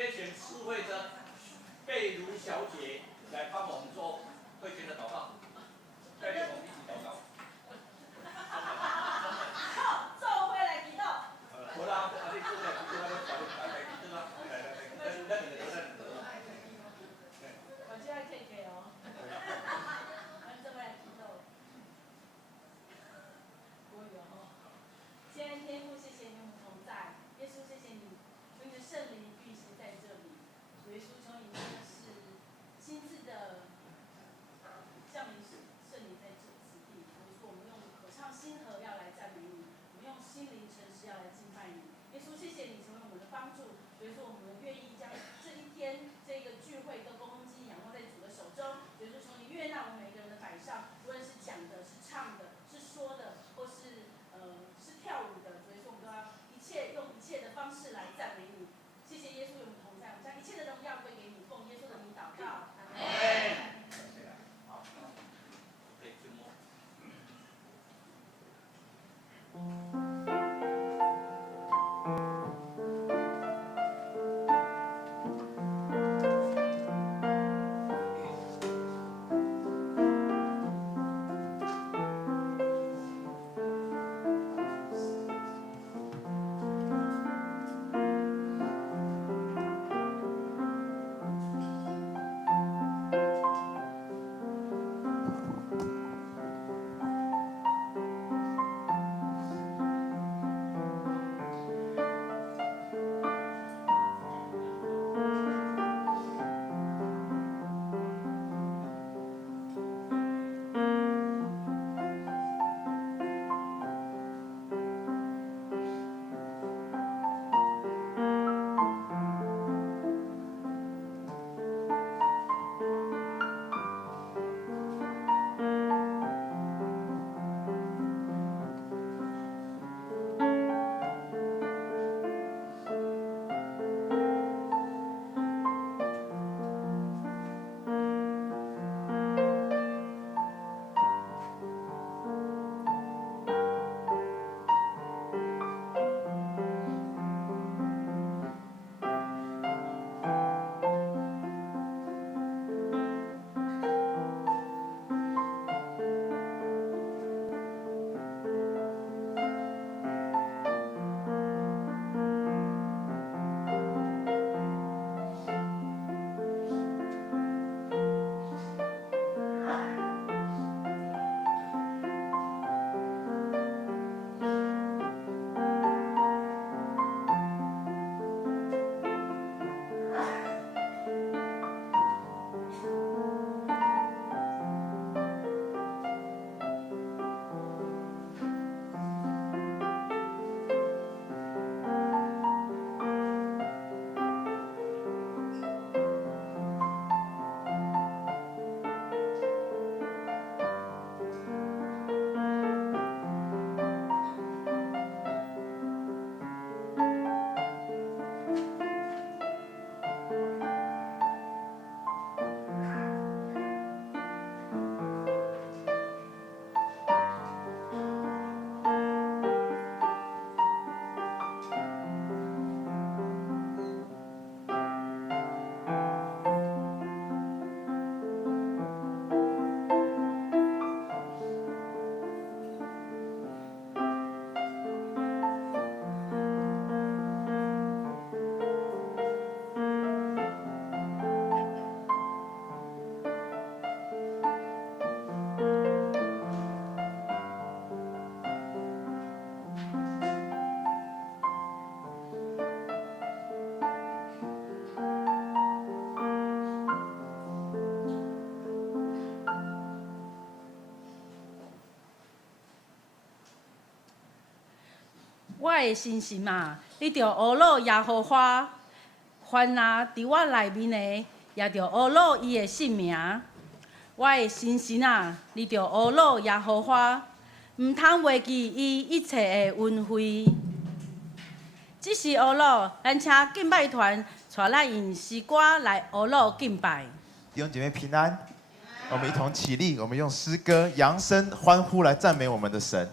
天请智慧的贝如小姐来帮我们做会前的祷告，带领我们一起祷告。好，做回来祈祷。好啦，啊，你做来，做来，来，对吧？来，我就要 take 哦。咱做回来祈祷。我有哦。亲爱的天父，谢谢你们同在，耶稣，谢谢你，求你的圣灵运行在这里。主耶稣，求你真的是亲自的降临圣灵在此地。主耶稣，我们用口唱心和要来赞美你，我们用心灵诚实要来敬拜你。耶稣，谢谢你成为我们的帮助。所以说，我们愿意将这一天这个聚会都恭恭敬仰望在主的手中。所以说，求你悦纳我们每个人的摆上，无论是讲的、是唱的、是说的，或是跳舞的。所以说，我们都要用一切的方式来赞美你。谢谢耶稣与我们同在，我们将一切的荣耀归给你，奉耶稣的名祷告。阿门。好，可以静默。我的心心啊，你着学乐耶和华，凡那伫我内面的，也着学乐伊的姓名。我的心心啊，你着学乐耶和华，毋通忘记伊一切的恩惠。这是学乐，咱请敬拜团带咱用诗歌来学乐敬拜。弟兄姐妹平安，我们一同起立，我们用诗歌扬声欢呼来赞美我们的神。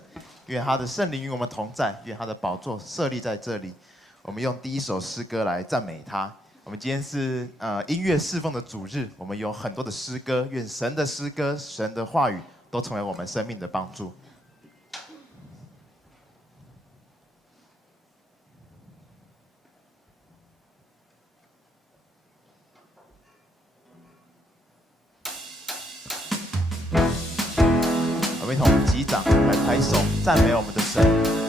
愿他的圣灵与我们同在，愿他的宝座设立在这里。我们用第一首诗歌来赞美他。我们今天是音乐侍奉的主日，我们有很多的诗歌，愿神的诗歌、神的话语都成为我们生命的帮助。我们一同击掌来拍手，赞美我们的神。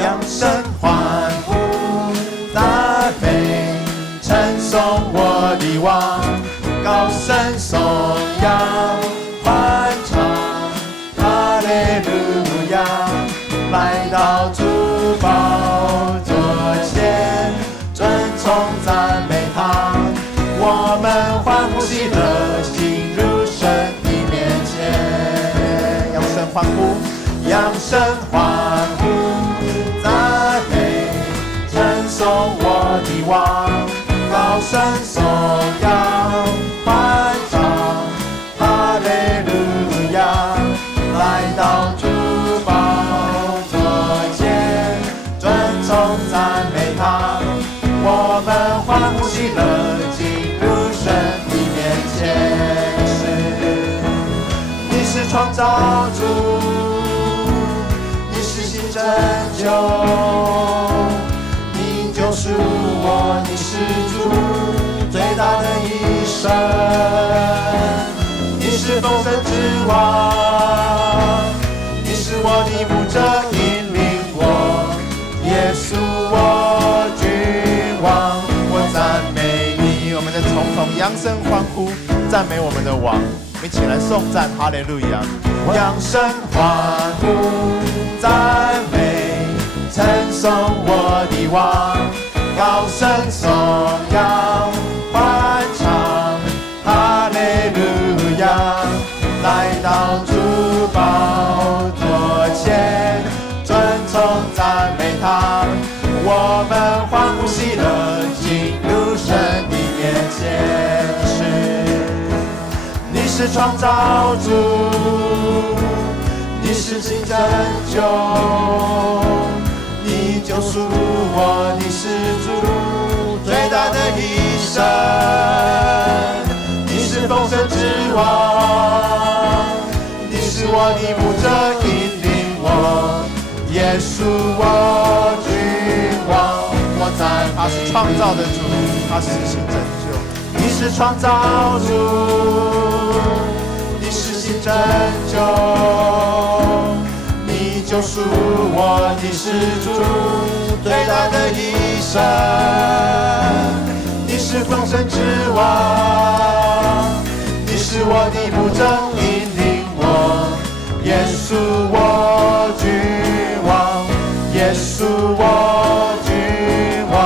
扬声欢呼，赞美，称颂我的王，高声颂扬，欢唱，哈利路亚，来到主宝座前，尊崇赞美他，我们欢呼喜乐，进入神的面前。扬声欢呼，扬声欢呼。颂我的王，高声颂扬，欢唱，哈利路亚，来到主宝座前，尊崇赞美他，我们欢呼喜乐，进入神的面前。你是创造主，你是新拯救。救赎我，你是主最大的医生，你是丰盛之王，你是我的牧者，引领我，耶稣我君王，我赞美你。我们的统统扬声欢呼，赞美我们的王，我们一起来颂赞哈利路亚，扬声欢呼，赞美。称颂我的王，高声颂扬，欢唱，哈利路亚，来到主宝座前，尊崇赞美他，我们欢呼喜乐，进入神的面前。你是创造主，你是新拯救。你救赎我，你是主最大的医生，你是丰盛之王，你是我的牧者，引领我，耶稣我君王。我赞他是创造的主，他是新拯救。你是创造主，你是新拯救。你救赎我，你是主最大的医生，你是丰盛之王，你是我的牧者，引领我，耶稣我君王，耶稣我君王，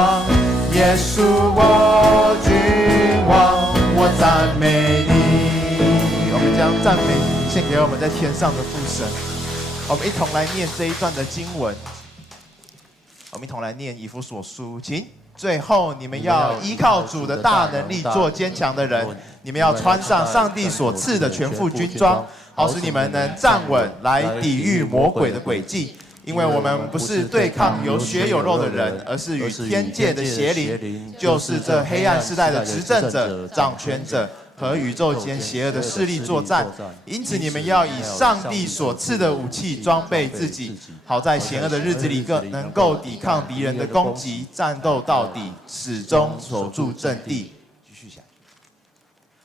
耶稣我君王，我赞美你。我们将赞美献给我们在天上的父神。我们一同来念这一段的经文。我们一同来念以弗所书，请。最后，你们要依靠主的大能力，做坚强的人。你们要穿上上帝所赐的全副军装，好使你们能站稳，来抵御魔鬼的诡计。因为我们不是对抗有血有肉的人，而是与天界的邪灵，就是这黑暗世代的执政者、掌权者。和宇宙间邪恶的势力作战，因此你们要以上帝所赐的武器装备自己，好在邪恶的日子里能够抵抗敌人的攻击，战斗到底，始终守住阵地。继续下去。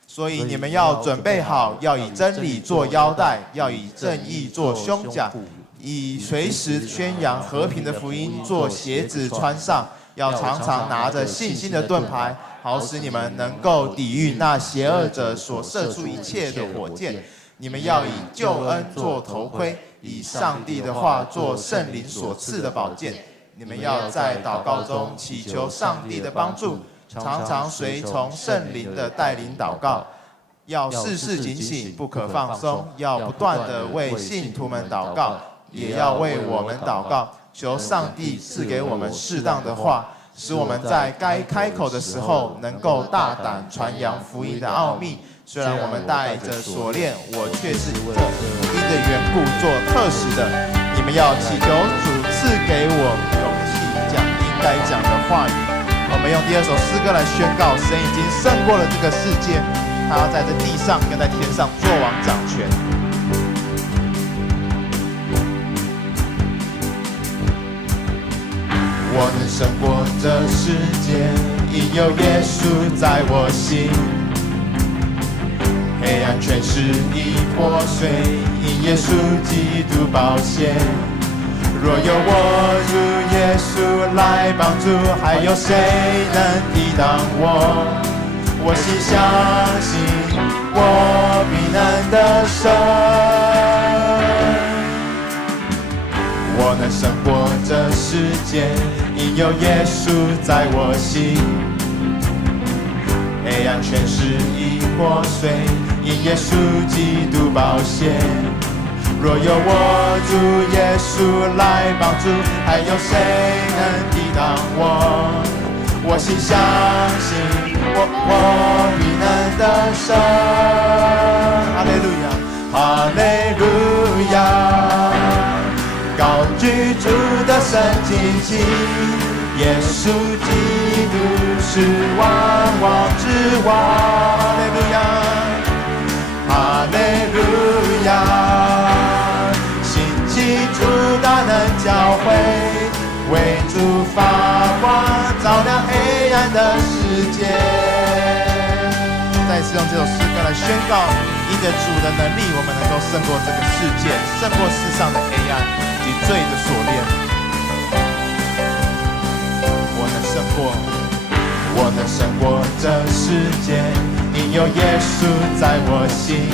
所以你们要准备好，要以真理做腰带，要以正义做胸甲，以随时宣扬和平的福音做鞋子穿上，要常常拿着信心的盾牌。好使你们能够抵御那邪恶者所射出一切的火箭。你们要以救恩做头盔，以上帝的话做圣灵所赐的宝剑。你们要在祷告中祈求上帝的帮助，常常随从圣灵的带领祷告。要事事警醒，不可放松，要不断地为信徒们祷告，也要为我们祷告，求上帝赐给我们适当的话。使我们在该开口的时候，能够大胆传扬福音的奥秘，虽然我们带着锁链，我却是因的缘故做特使的。你们要祈求主赐给我勇气，讲应该讲的话语。我们用第二首诗歌来宣告：神已经胜过了这个世界，他要在这地上跟在天上作王掌权。我能胜过这世界，因有耶稣在我心。黑暗权势已破碎，因耶稣基督宝血。若有我主耶稣来帮助，还有谁能抵挡我？我心相信，我必能得胜。我能胜过这世界，因有耶稣在我心。黑暗权势已破碎，因耶稣基督宝血。若有我主耶稣来帮助，还有谁能抵挡我？我心相信，我必能得胜。哈利路亚，哈利路亚！高举主的圣经旗，耶稣基督是万王之王。哈利路亚，哈利路亚！兴起主大能教会，为主发光，照亮黑暗的世界。再次用这首诗歌来宣告，因着主的能力，我们能够胜过这个世界，胜过世上的黑暗及罪的锁链。我能胜过这世界，因有耶稣在我心。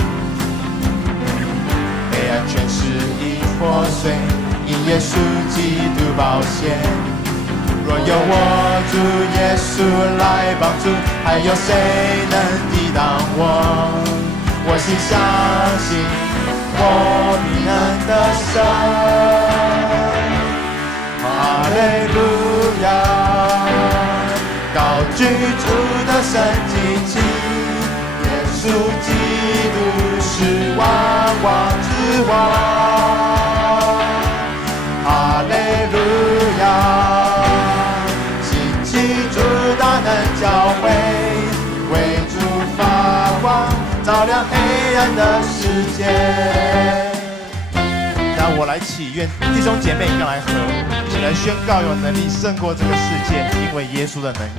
黑暗权势已破碎，因耶稣基督宝血。若有我主耶稣来帮助，还有谁能抵挡我？我心相信，我必能得胜。哈利路亚！高举主的圣经旗，耶稣基督是万王之王。哈利路亚！兴起主大能教会，为主发光，照亮黑暗的世界。让我来祈愿，弟兄姐妹跟来合，一起来宣告有能力胜过这个世界，因为耶稣的能力。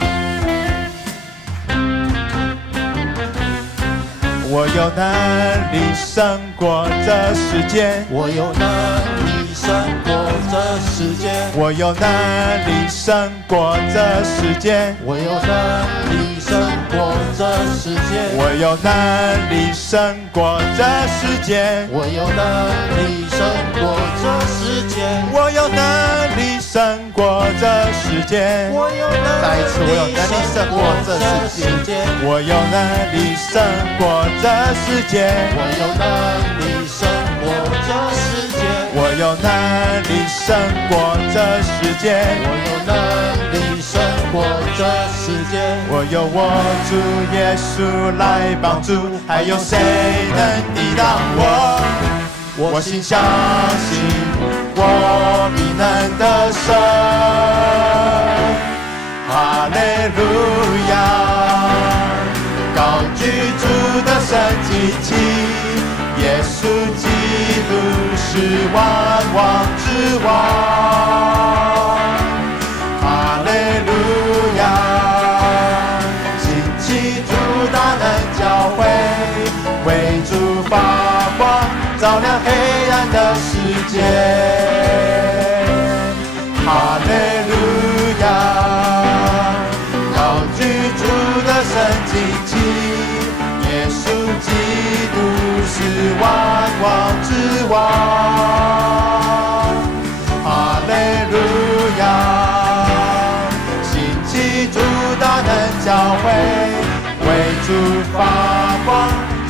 我有能力胜过这世界，我有能力胜过这世界，我有能力胜过这世界，我有能力胜过这世界，我有能力胜过这世界，我有能力胜过这世界，我有能力胜过这世界。我有能力再一次，我有能力胜过这世界，我有能力胜过这世界，我有能力胜过这世界，我有能力胜过这世界，我有能力胜过这世界，我有我主耶稣来帮助，还有谁能抵挡我？我心相信，我必能得胜。哈利路亚！高举主的圣经旗，耶稣基督是万王之王。哈利路亚！兴起主大能教会，为主发光，照亮黑暗的世界。哈利路亚！高举主的圣经旗，耶稣基督是万王之王。哈利路亚！兴起主大能教会，为主发光，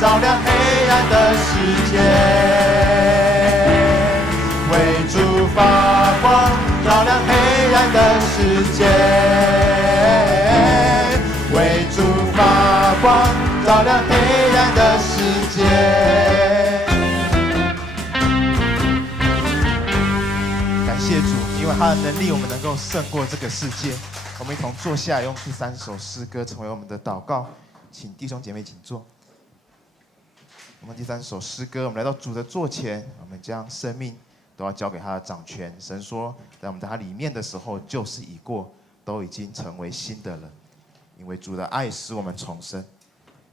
照亮黑暗的世界。为主发光，照亮黑暗的世界。为主发光，照亮黑暗的感谢主，因为他的能力，我们能够胜过这个世界。我们一同坐下，用第3首诗歌成为我们的祷告，请弟兄姐妹请坐。我们第3首诗歌，我们来到主的座前，我们将生命都要交给他的掌权。神说，在我们在他里面的时候，旧事已过，都已经成为新的了。因为主的爱使我们重生，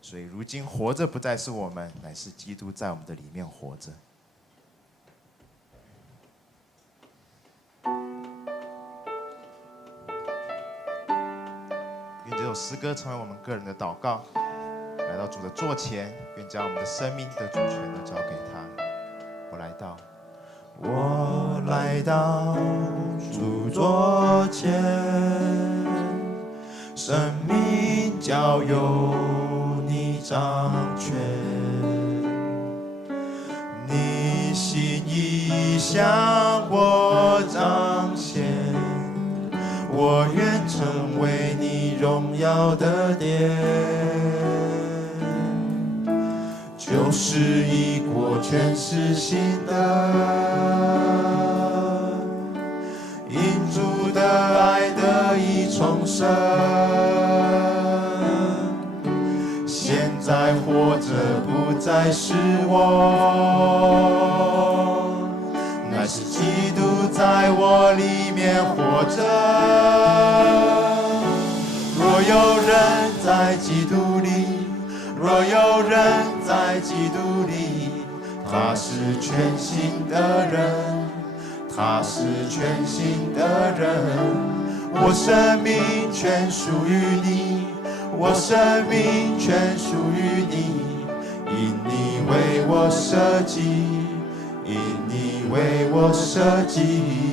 所以如今活着不再是我们，乃是基督在我们的里面活着。愿这首诗歌成为我们个人的祷告。来到主的座前，愿将我们的生命的主权都交给他。我来到主座前，生命交由你掌权，你心意向我彰显，我愿成为你荣耀的殿。旧事已过，全是新的，因主的爱得以重生。现在活着不再是我，乃是基督在我里面活着。若有人在基督里，若有人在基督里，他是全新的人，他是全新的人。我生命全属于你，我生命全属于你，因你为我设计，因你为我设计。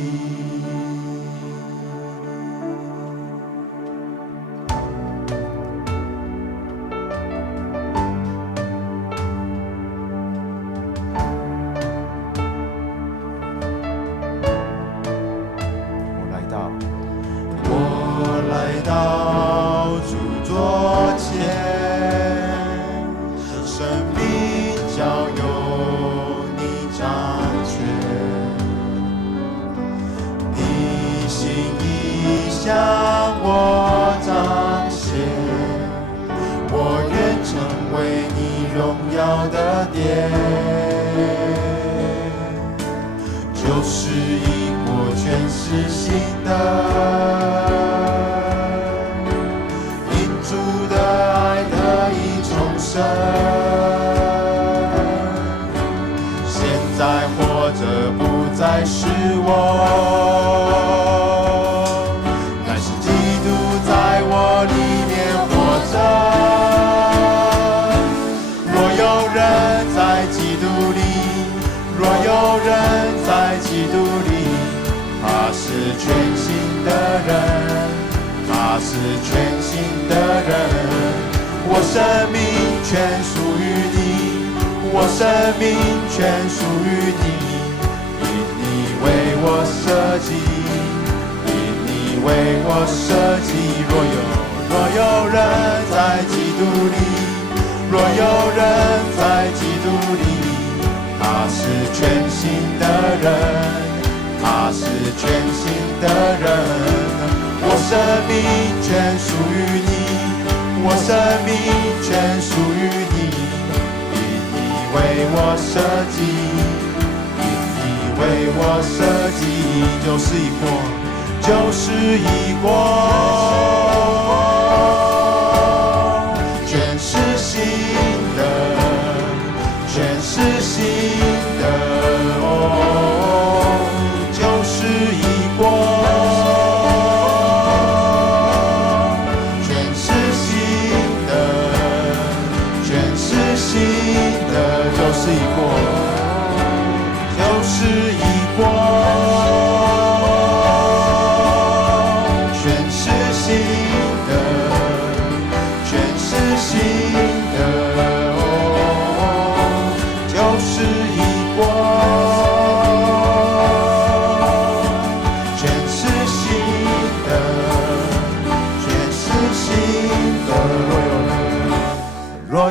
全是新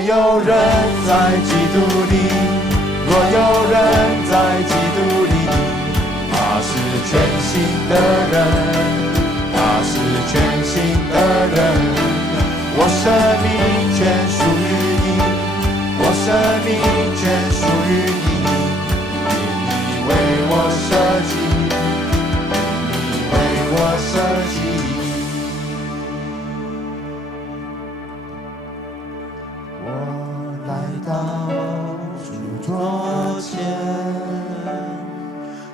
有人在基督里，若有人在基督里，他是全新的人，他是全新的人。我生命全属于你，我生命全属于你，你为我舍己，你为我舍己。我来到主桌前，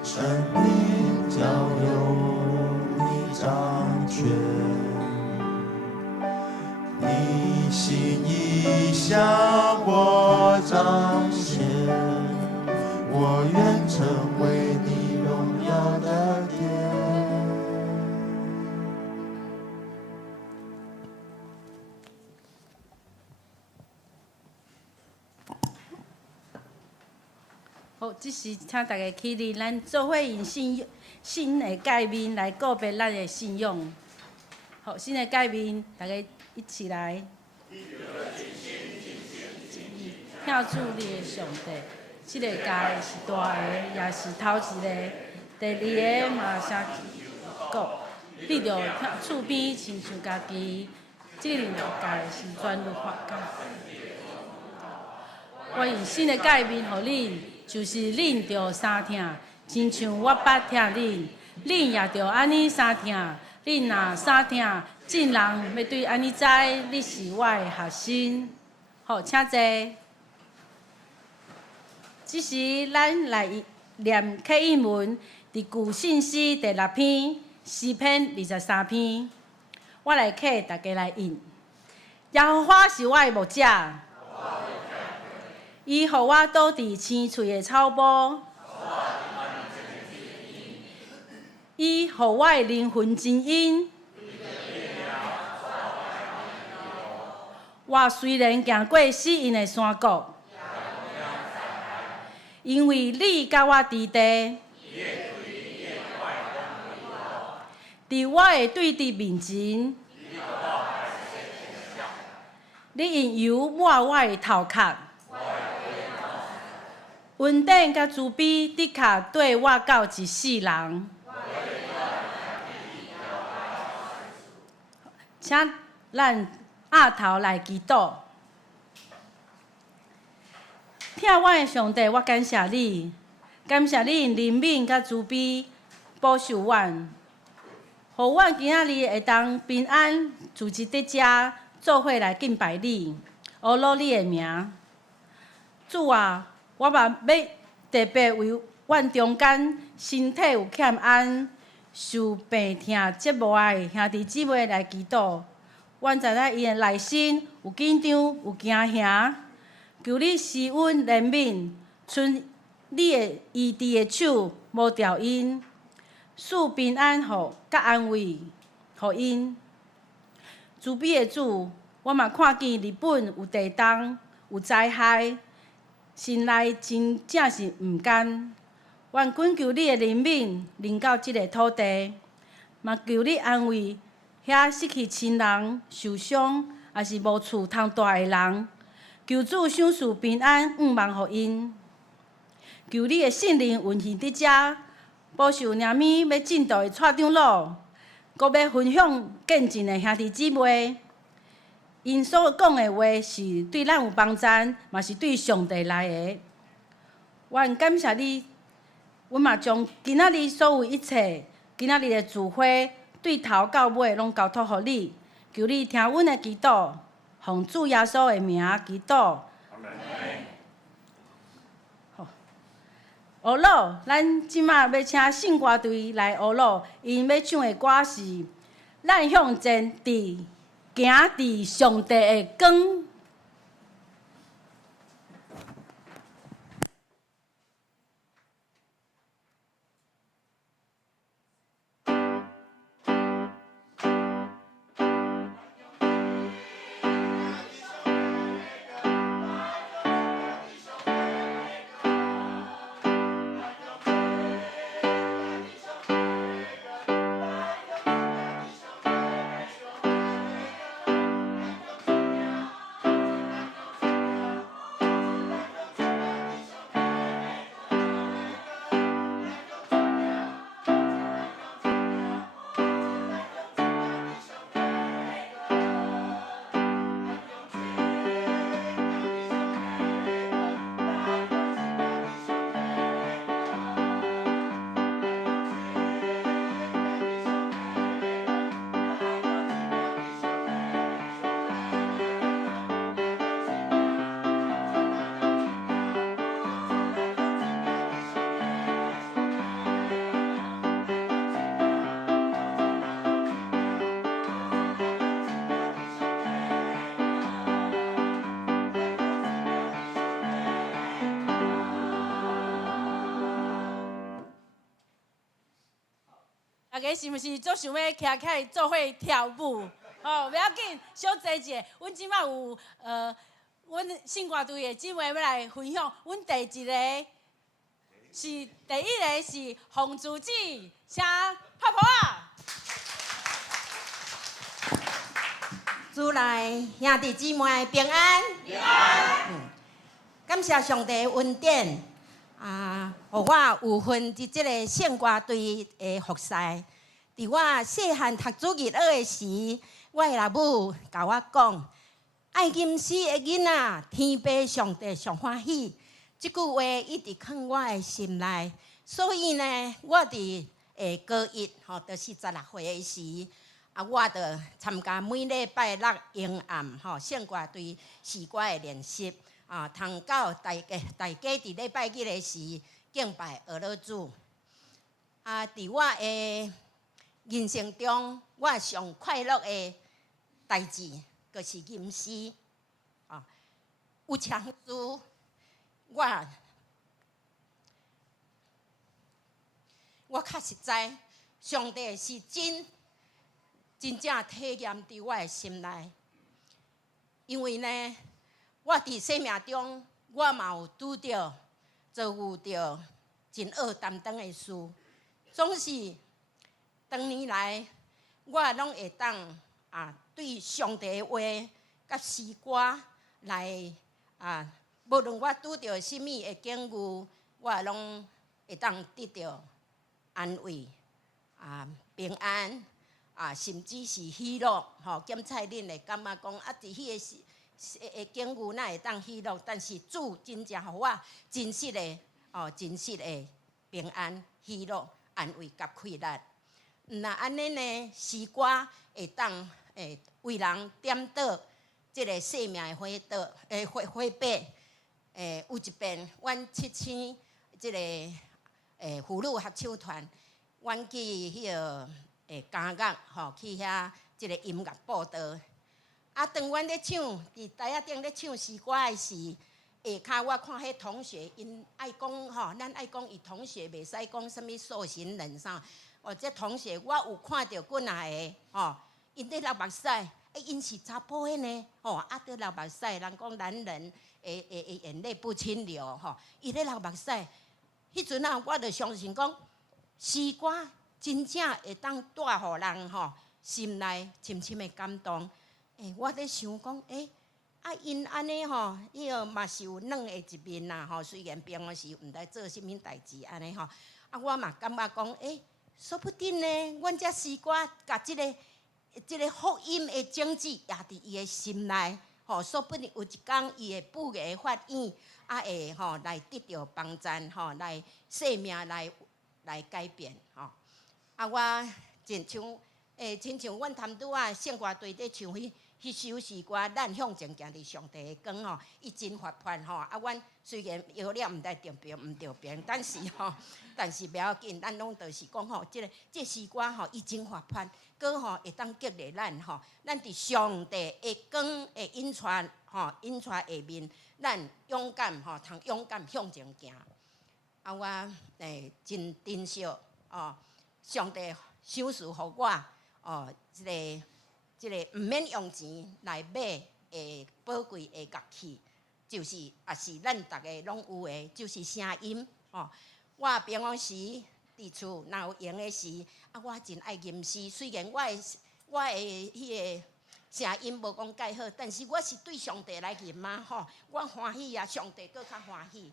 生命交由你掌权，你心意向我彰显，我愿成为你荣耀的殿。好，这时请大家起立，咱做伙用新的界面来告别咱的信仰。好，新的界面，大家一起来。听主你的上帝，这个家是大的，也是头一个，第二个嘛啥国，你着厝边亲像家己，这个家是全律法家。我用新的界面，互恁。就是恁着相听，亲像我捌听恁，恁也着安尼相听。恁若相听，众人要对安尼知，你是我的学生。好，请坐。这时咱来念课英文，伫旧信诗第6篇，诗篇23篇。我来课，大家来应。耶和华是我的牧者。伊予我倒伫青翠的草坡，伊予我的灵魂真因。我虽然行过死荫的山谷，因为你甲我伫地，伫我的对敌面前，你用油抹我的头壳。恩典甲慈悲的确对我到一世人。请咱压头来祈祷。听我的上帝，我感谢你，感谢你怜悯甲慈悲保守阮，互阮今仔日会当平安住一伫遮，做伙来敬拜你，学罗你的名。主啊！我嘛要特别为阮中间身体有欠安、受病痛折磨的兄弟姊妹来祈祷。阮知影伊的内心有紧张、有惊吓，求你施恩怜悯，伸你的医治的手无调因，赐平安互甲安慰，互因。慈悲的主，我嘛看见日本有地动、有灾害。心内真正是毋甘，愿恳求你的怜悯临到这个土地，嘛求你安慰遐失去亲人、受伤，也是无厝通住的人。求主赏赐平安，望互因。求你的圣灵运行伫遮，保守娘咪要进度的蔡长老，阁要分享见证的兄弟姊妹。因所讲的话是对咱有帮助，嘛是对上帝来的。愿感谢你，阮嘛将今仔日所有一切，今仔日的聚会，对头到尾拢交托互你。求你听阮的祈祷，奉主耶稣的名祈祷。好，学老，咱即马要请圣歌队来学老，因要唱的歌是《咱向前伫》。行伫上帝的光。家是毋是做想要徛起来做伙跳舞？哦，不要紧，小坐者。阮即摆有阮信歌队的姊妹要来分享。阮第一个是洪珠子，请拍婆啊！主内兄弟姊妹平安。平安。感谢上帝恩典啊，互我有份伫即个圣歌队的服侍。伫我细汉读主日学的时，我的老母甲我讲：“爱吟诗的囡仔，天父上帝上欢喜。”即句话一直藏我的心内，所以呢，我伫高一就是16岁的时，我就参加每礼拜六阴暗圣歌队诗歌的练习通到大家伫礼拜日的时敬拜俄罗主。伫我的人生中，我上快乐的代志就是吟诗有唱诗。我较实在，上帝是真正体验伫我的心内，因为呢，我伫生命中我嘛有拄着遭遇着真恶担当的事，总是长年来我拢会当对上帝的话甲诗歌来无论我拄着甚物的境遇，我拢会当得到安慰平安甚至是喜乐检测恁会感觉讲伫迄个境遇哪会当喜乐？但是主真正互我真实的平安、喜乐、安慰甲快乐。那安尼呢，诗歌会当为人点倒即个生命的火把。有一遍，阮7星即个妇女合唱团，阮去迄个嘉乐去遐即个音乐报道。当阮咧唱，伫台仔顶咧唱诗歌的时，下骹我看迄同学，因爱讲咱爱讲伊同学袂使讲什物受刑人啥。这同学我有看到几下个因咧流目屎，因是查甫的呢咧流目屎，人讲男人。眼泪不清流伊咧流目屎，迄阵我就相信讲，诗歌真正会当带互人心内深深的感动。我咧想讲，因安尼伊嘛是有软的一面啦虽然平常时毋知做甚物代志安尼我嘛感觉讲，说不定呢，阮这诗歌甲即个福音的种子也伫伊的心内。说不定有一天，伊会不会发现，会来得到帮助，来生命来改变我亲像阮摊拄圣歌队咧唱迄首诗歌，咱向前行伫上帝的光伊真活泼阮虽然摇了毋知着边毋着边，但是不要紧，咱拢就是讲这诗歌伊真活泼。搁会当激励咱咱伫上帝的光的引出下面，咱勇敢通勇敢向前行。我真珍惜上帝赏赐互我即个毋免用钱来买宝贵的乐器，就是也是咱逐个拢有的，就是声音我平常时伫厝若有闲的时，我真爱吟诗。虽然我的迄个声音无讲介好，但是我是对上帝来吟我欢喜上帝搁较欢喜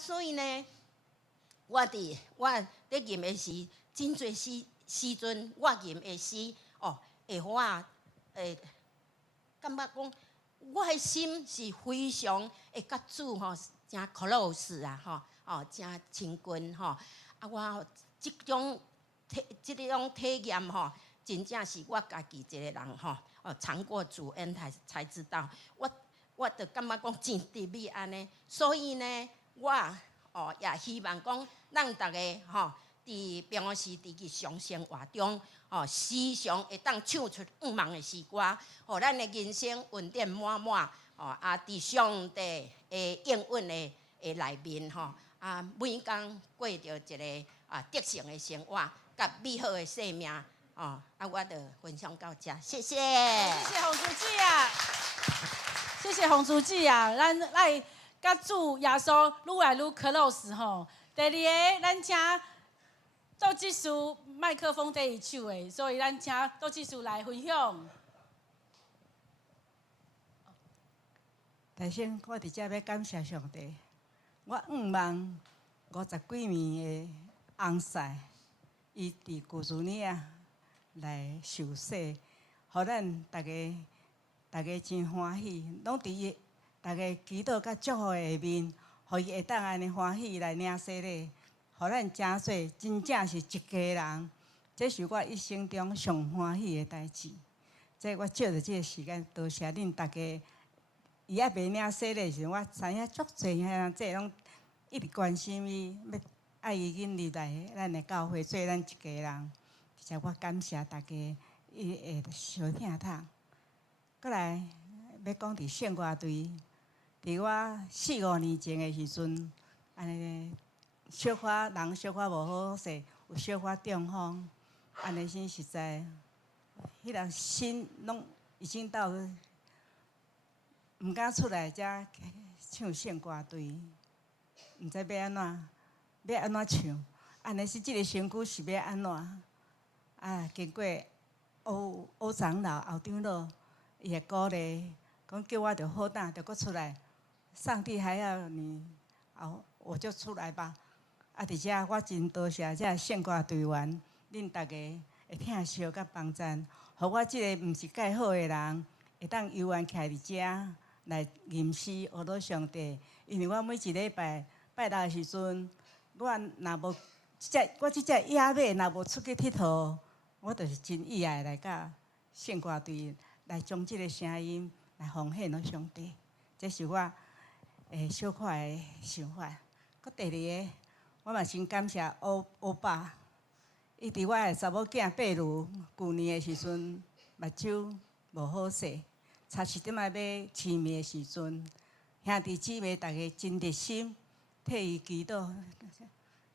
所以呢，我咧吟的时，真侪时阵我吟的诗会互我感觉讲，我的心是非常会甲主真 close 真亲近我即种体验真正是我家己一个人尝过主恩才知道，我就感觉讲真甜蜜安尼。所以呢，我也希望讲咱大家伫平常时伫日常生活中时常会当唱出毋茫的诗歌，互咱的人生恩典满满伫上帝的应允的内面每天过着一个得胜的生活，甲美好的生命哦。我就分享到这，谢谢。谢谢洪主祭啊，谢谢洪主祭啊，咱来甲主耶稣愈来愈 close 吼。第二个，咱请杜技师麦克风在伊手的，所以咱请杜技师来分享。首先，我伫遮要感谢上帝。我5万50几年的翁婿，伊伫旧主年啊来受洗，互咱大家真欢喜，拢伫大家祈祷甲祝福的下面，互伊会当安尼欢喜来领洗礼，互咱真侪真正是一家人。这是我一生中上欢喜的代志。这我借着这个时间，多谢恁大家。伊还袂领洗礼时，我知影足侪遐人这拢一直关心伊，要爱伊引入来咱的教会，做咱一家人。而且我感谢大家，伊会相疼痛。过来要讲伫圣歌队，伫我4、5年前的时阵，安尼小可人小可无好势，有小可中风，安尼先实在，迄个心拢已经到。毋敢出来遮唱圣歌队，毋知要安怎唱。安尼是即个身躯是要安怎？啊，经过欧长老、后长老伊的鼓励，讲叫我着好胆，着搁出来。上帝还要你，我就出来吧。啊，伫遮我真多谢遮圣歌队员，恁大家会疼惜甲帮赞，互我即个毋是介好的人，会当悠然徛伫遮。来吟诗学到上帝，因为我每一礼拜拜六的时阵，我若无我即只野马若无出去佚佗，我就是真意爱来甲圣歌队来将即个声音来奉献给上帝。这是我小可的想法。佮第二个，我嘛先感谢欧爸，伊伫我的查某囝八如旧年的时阵，目睭无好势。差1点仔要痴迷的时阵，兄弟姊妹大家真热心，替伊祈祷，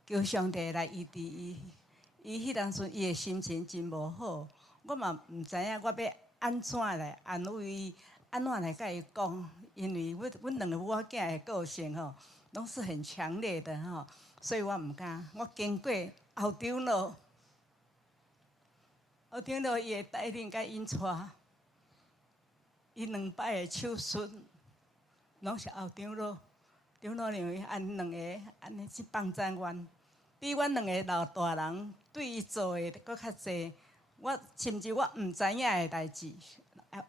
求上帝来医治伊。伊迄当阵伊的心情真无好，我嘛毋知影我要安怎来安慰伊，安怎来甲伊讲，因为阮两个母仔囝的个性吼，拢是很强烈的吼，所以我毋敢。我经过后长老伊会带领甲因带。伊2摆的手术，拢是后长老认为安两个安尼去帮赞阮，比阮两个老大人对伊做的搁较济。我甚至我毋知影的代志，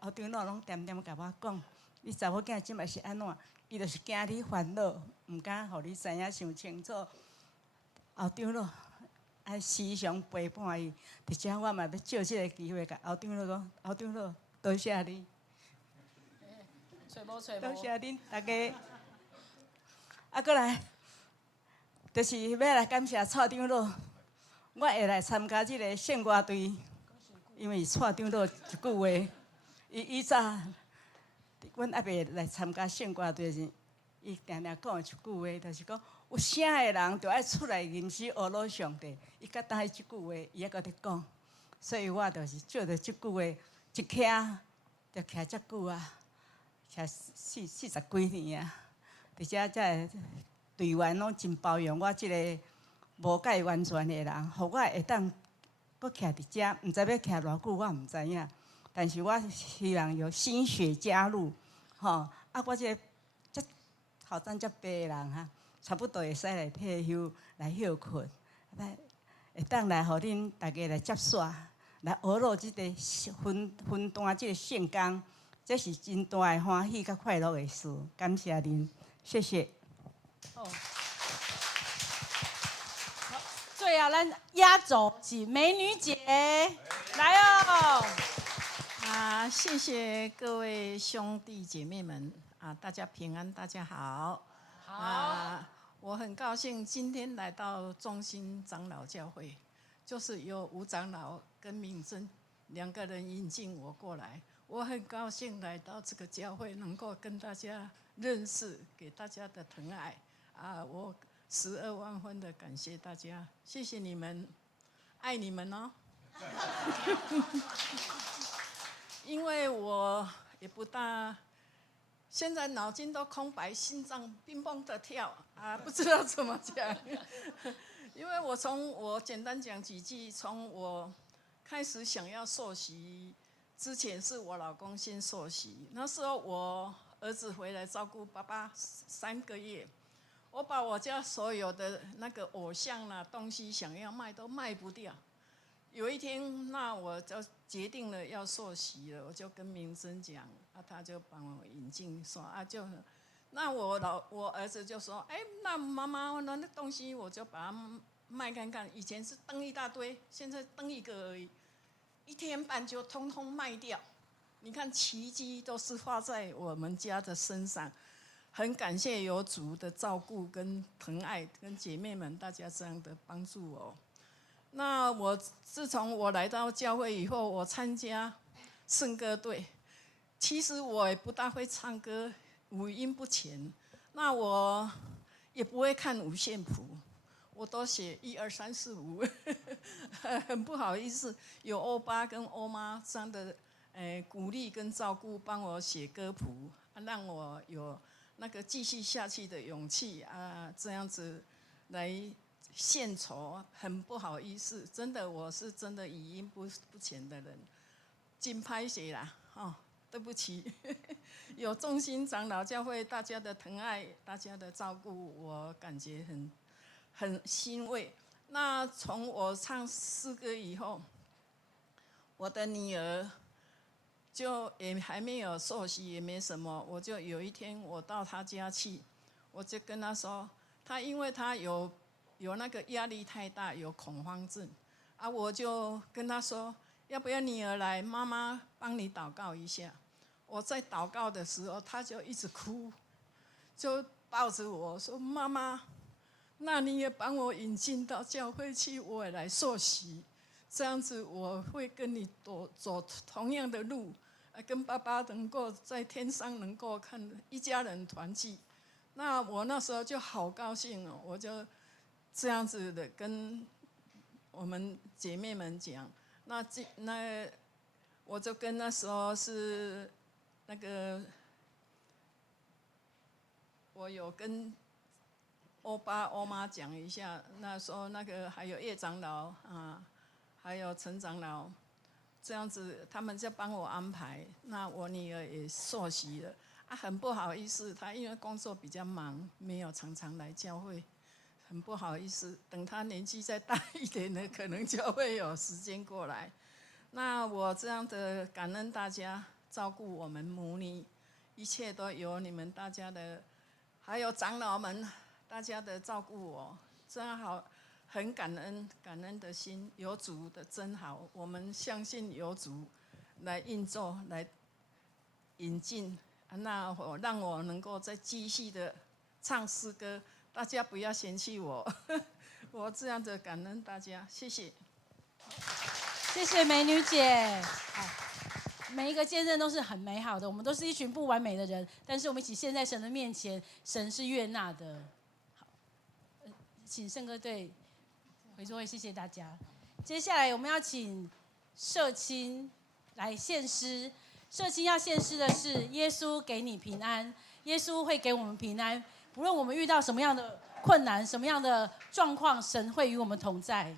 后长老拢点点甲我讲，你查某囝即摆是安怎？伊就是惊你烦恼，毋敢互你知影伤清楚。后长老爱时常陪伴伊，伫遮我嘛要借即个机会甲后长老讲，后长老多谢你。多谢恁大家。过来，就是要来感谢蔡长老，我会来参加这个圣歌队，因为蔡长老一句话，伊早，阮还袂来参加圣歌队时，伊定定讲一句话，就是讲有啥个人就爱出来吟诗学老上帝。伊甲当迄一句话，伊还搁伫讲，所以我就是借着即句话，一徛就徛遮久啊。徛40几年啊，而且这队员拢真包容我这个无介完全的人，互我会当搁徛伫遮，毋知要徛偌久，我毋知影。但是我希望有新血加入，吼！我这遮头前遮白的人哈，差不多会使来退休来休困，会当来互恁大家来接煞，来学乐这个分担这个圣工。这是真大的欢喜甲快乐的事，感谢您，谢谢。好，最后咱压轴是美女姐来哦。谢谢各位兄弟姐妹们大家平安，大家好。我很高兴今天来到中心长老教会，就是由吴长老跟敏珍2个人引进我过来。我很高兴来到这个教会，能够跟大家认识，给大家的疼爱我12万分的感谢大家，谢谢你们。爱你们哦。因为我也不大，现在脑筋都空白，心脏乒乓的跳啊，不知道怎么讲。因为我简单讲几句，从我开始想要受洗之前，是我老公先受洗。那时候我儿子回来照顾爸爸3个月，我把我家所有的那个偶像啦东西想要卖都卖不掉。有一天，那我就决定了要受洗了，我就跟明真讲，他就帮我引进说那我儿子就说，那妈妈那东西我就把它卖看看。以前是登一大堆，现在登1个而已，1天半就通通卖掉。你看奇迹都是发在我们家的身上，很感谢有主的照顾跟疼爱，跟姐妹们大家这样的帮助我。那我自从我来到教会以后，我参加圣歌队，其实我也不大会唱歌，五音不全，那我也不会看五线谱，我都写1、2、3、4、5，很不好意思。有欧巴跟欧妈这样的鼓励跟照顾，帮我写歌谱，让我有那个继续下去的勇气啊，这样子来献丑，很不好意思，真的，我是真的语音不全的人，真拍谢啦，对不起。有众心长老教会大家的疼爱，大家的照顾，我感觉很欣慰。那从我唱诗歌以后，我的女儿就也还没有受洗，也没什么，我就有一天我到她家去，我就跟她说，因为她有那个压力太大，有恐慌症啊，我就跟她说，要不要女儿来，妈妈帮你祷告一下。我在祷告的时候，她就一直哭，就抱着我说，妈妈，那你也帮我引进到教会去，我也来受洗，这样子我会跟你走同样的路，跟爸爸能够在天上能够看一家人团聚。那我那时候就好高兴哦，我就这样子的跟我们姐妹们讲。那我就跟那时候是那个，我有跟欧巴欧妈讲一下，那时候那个还有叶长老啊，还有陈长老，这样子他们就帮我安排。那我女儿也受洗了啊，很不好意思，她因为工作比较忙，没有常常来教会，很不好意思。等她年纪再大一点呢，可能就会有时间过来。那我这样的感恩大家照顾我们母女，一切都有你们大家的，还有长老们大家的照顾我，真好，很感恩的心，有主的真好。我们相信有主来运作，来引进，那让我能够再继续的唱诗歌，大家不要嫌弃我，我这样的感恩大家，谢谢。谢谢美女姐。每一个见证都是很美好的，我们都是一群不完美的人，但是我们一起陷在神的面前，神是悦纳的。好，请圣歌队回座位，谢谢大家。接下来我们要请社青来献诗。社青要献诗的是耶稣给你平安，耶稣会给我们平安，不论我们遇到什么样的困难、什么样的状况，神会与我们同在。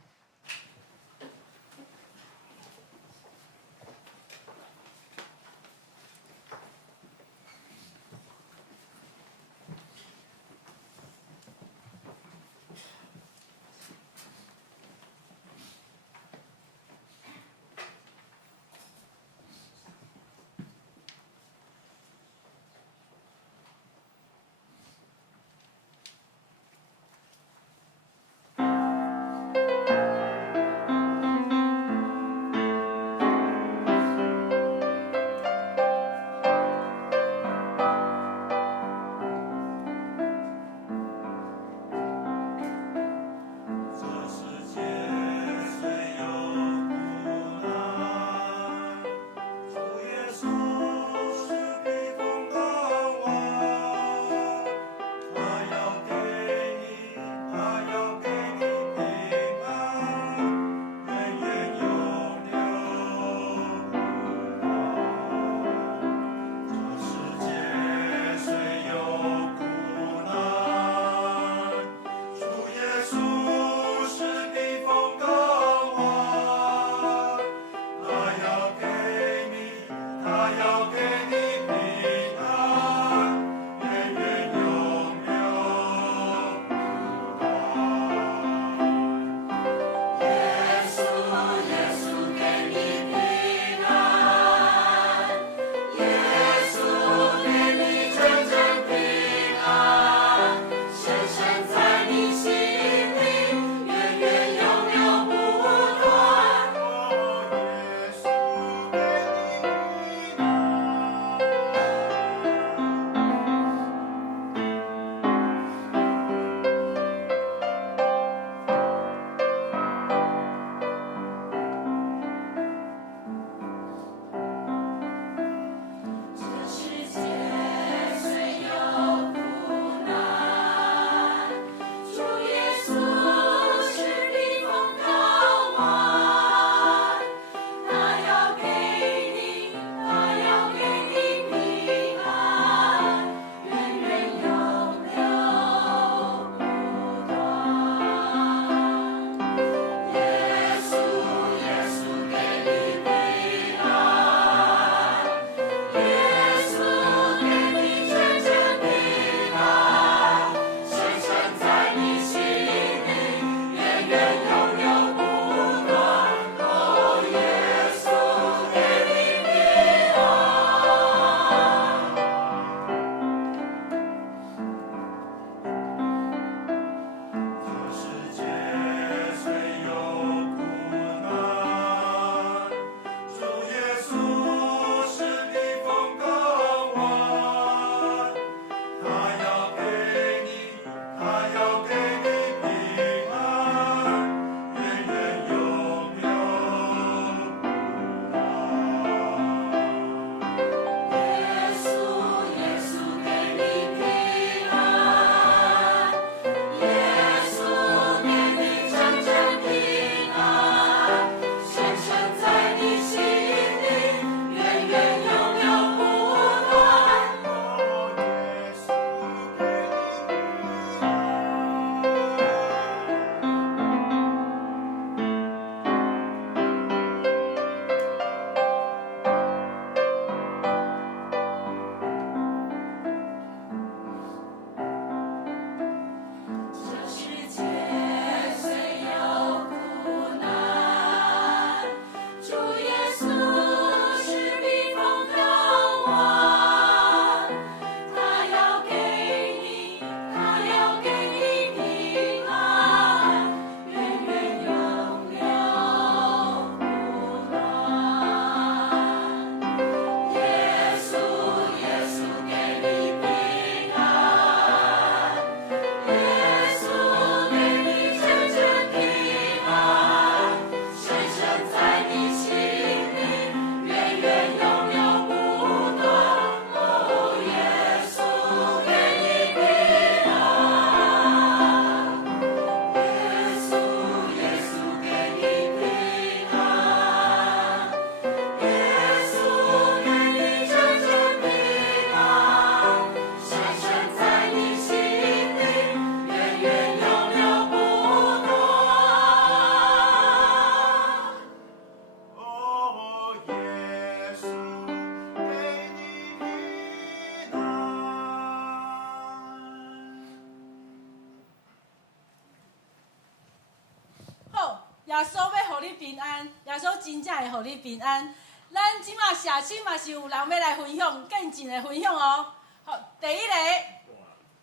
耶稣要互你平安，耶稣真正会互你平安。咱即马社区嘛是有人要来分享，更进的分享哦。好，第一个，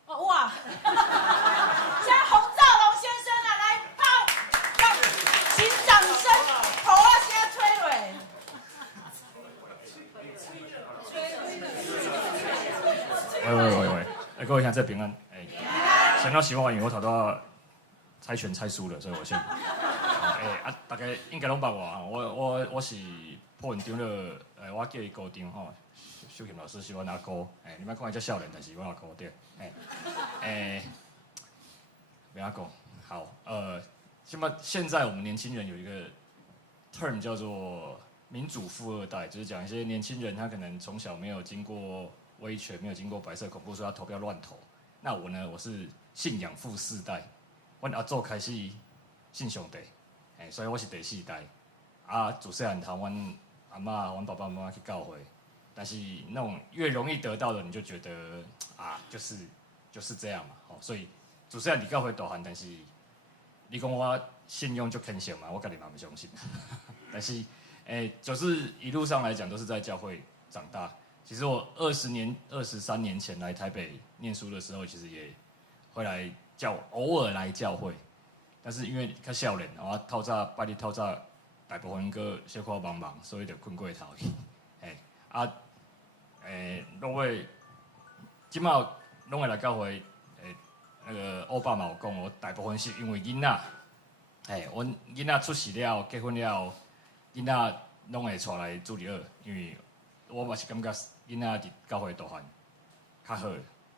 哦哇，像洪兆龙先生啊，来拍，请掌声，头啊先吹落。喂，各位兄弟平安。先到希望，因为我头拄猜拳猜输了，所以我先。大家应该拢捌我，我是破文长了，我叫伊高长吼，秀琴老师是阮阿哥，你莫看伊遮少年，但是我阿哥对，不要讲，好，现在我们年轻人有一个 term 叫做民主富二代，就是讲一些年轻人他可能从小没有经过威权，没有经过白色恐怖，所以他投票乱投。那我呢，我是信仰富四代，阮阿祖开始信上帝。所以我是第四代，自细汉头，阮阿嬷、阮爸爸妈妈去教会，但是那种越容易得到的，你就觉得就是这样嘛，所以自细汉伫教会大汉，但是你讲我信用就偏向嘛，我家己嘛不相信，但是就是一路上来讲都是在教会长大。其实我23年前来台北念书的时候，其实也会来偶尔来教会。但是因为较少年，我透早拜日透早，大部分个小可忙忙，所以就困过头去。拢会，即马拢会来教会。那个奥巴马有讲，我大部分是因为囡仔，阮囡仔出世了，结婚了，囡仔拢会带来主日学，因为我嘛是感觉囡仔伫教会大汉较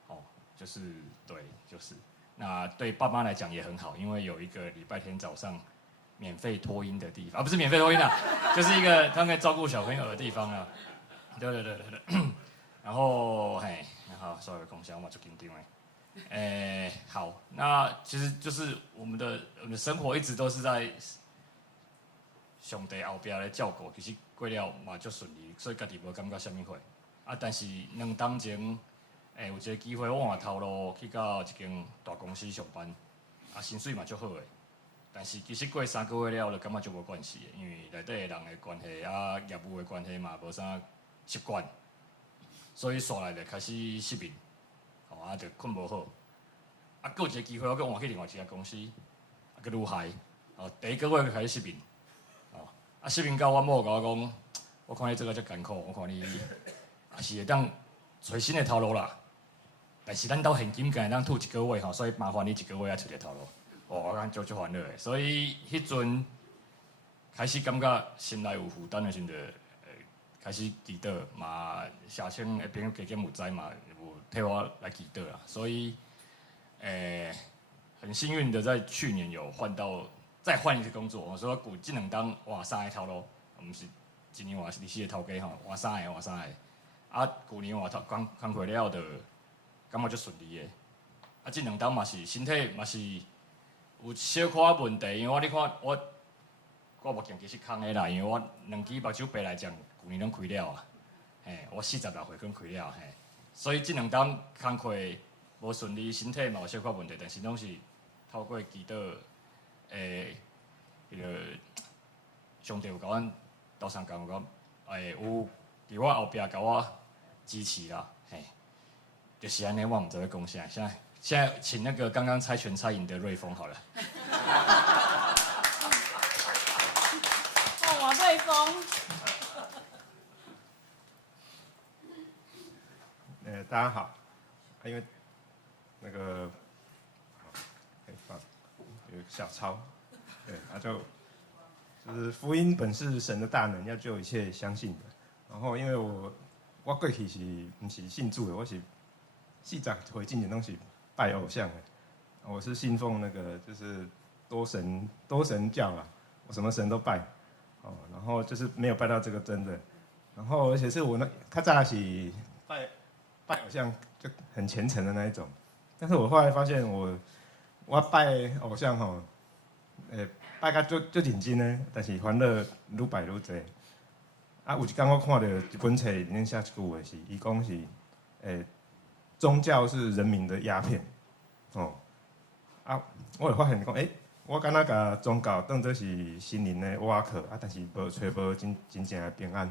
好，就是对，就是。那对爸妈来讲也很好，因为有一个礼拜天早上免费托婴的地方，不是免费托婴啊，就是一个他们可以照顾小朋友的地方啊。对。然后稍微讲一下，我嘛就紧张诶。好，那其实就是我们的生活一直都是在上帝后边来照顾，其实过了嘛就顺利，所以家己无感觉啥物货。但是2当前。有一个机会，我换头路去到一间大公司上班，薪水嘛足好诶。但是其实过3个月了，就感觉就无关系诶，因为内底的人的关系业务的关系嘛，无啥习惯，所以煞来就开始失眠，就困无好。过有一个机会，我搁换去另外一家公司，搁愈嗨，第1个月就开始失眠，失眠到我某甲我讲，我看你这个遮艰苦，我看你是会当找新的头路啦。但是咱兜现金敢当吐1个月所以麻烦你1个月找一个头路。我感觉足烦恼的，所以迄阵开始感觉心内有负担的时阵，开始祈祷嘛，社青的朋友加减有知嘛，有替我来祈祷啦。所以很幸运的在去年有再换一个工作，我说古技能当换3个头路，毋是一年换是4个头家换3个。去年换工课了就感觉足顺利的。这2当嘛是身体嘛是有小可问题，因为你看我目前其实空的啦，因为我2支目睭白来讲，去年拢开了啊。我46岁刚开了，所以这2当工课无顺利，身体嘛有小可问题，但是拢是透过祈祷，迄个上帝有甲阮斗相共，有伫我后壁甲我支持啦，就是安尼，我唔知要讲啥。现在请那个刚刚猜拳猜赢的瑞丰好了。王瑞丰。大家好，因为那个可以放有小抄，对，就是福音本是神的大能，要救一切相信的。然后因为我过去不是信主的，我是40岁进前拢是拜偶像的。我是信奉那个就是多神教啊，我什么神都拜，然后就是没有拜到这个真的。然后而且是我较早是拜偶像就很虔诚的那一种，但是我后来发现我拜偶像拜到就认真呢，但是烦恼愈拜愈多。有一天我看到一本册里面写一句话是，伊讲是，宗教是人民的鸦片，我就发现讲，我敢若甲宗教当作是心灵的瓦壳啊，但是找无真正的平安。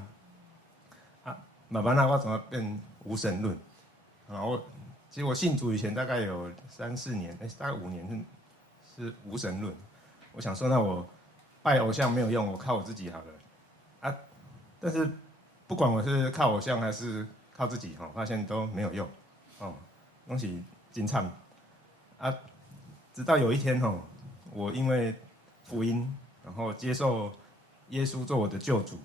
啊，慢慢我怎么变无神论？啊，其实我信主以前大概有3、4年，大概5年是无神论。我想说，那我拜偶像没有用，我靠我自己好了。啊，但是不管我是靠偶像还是靠自己，发现都没有用，东西真惨。啊，直到有一天我因为福音，然后接受耶稣做我的救主，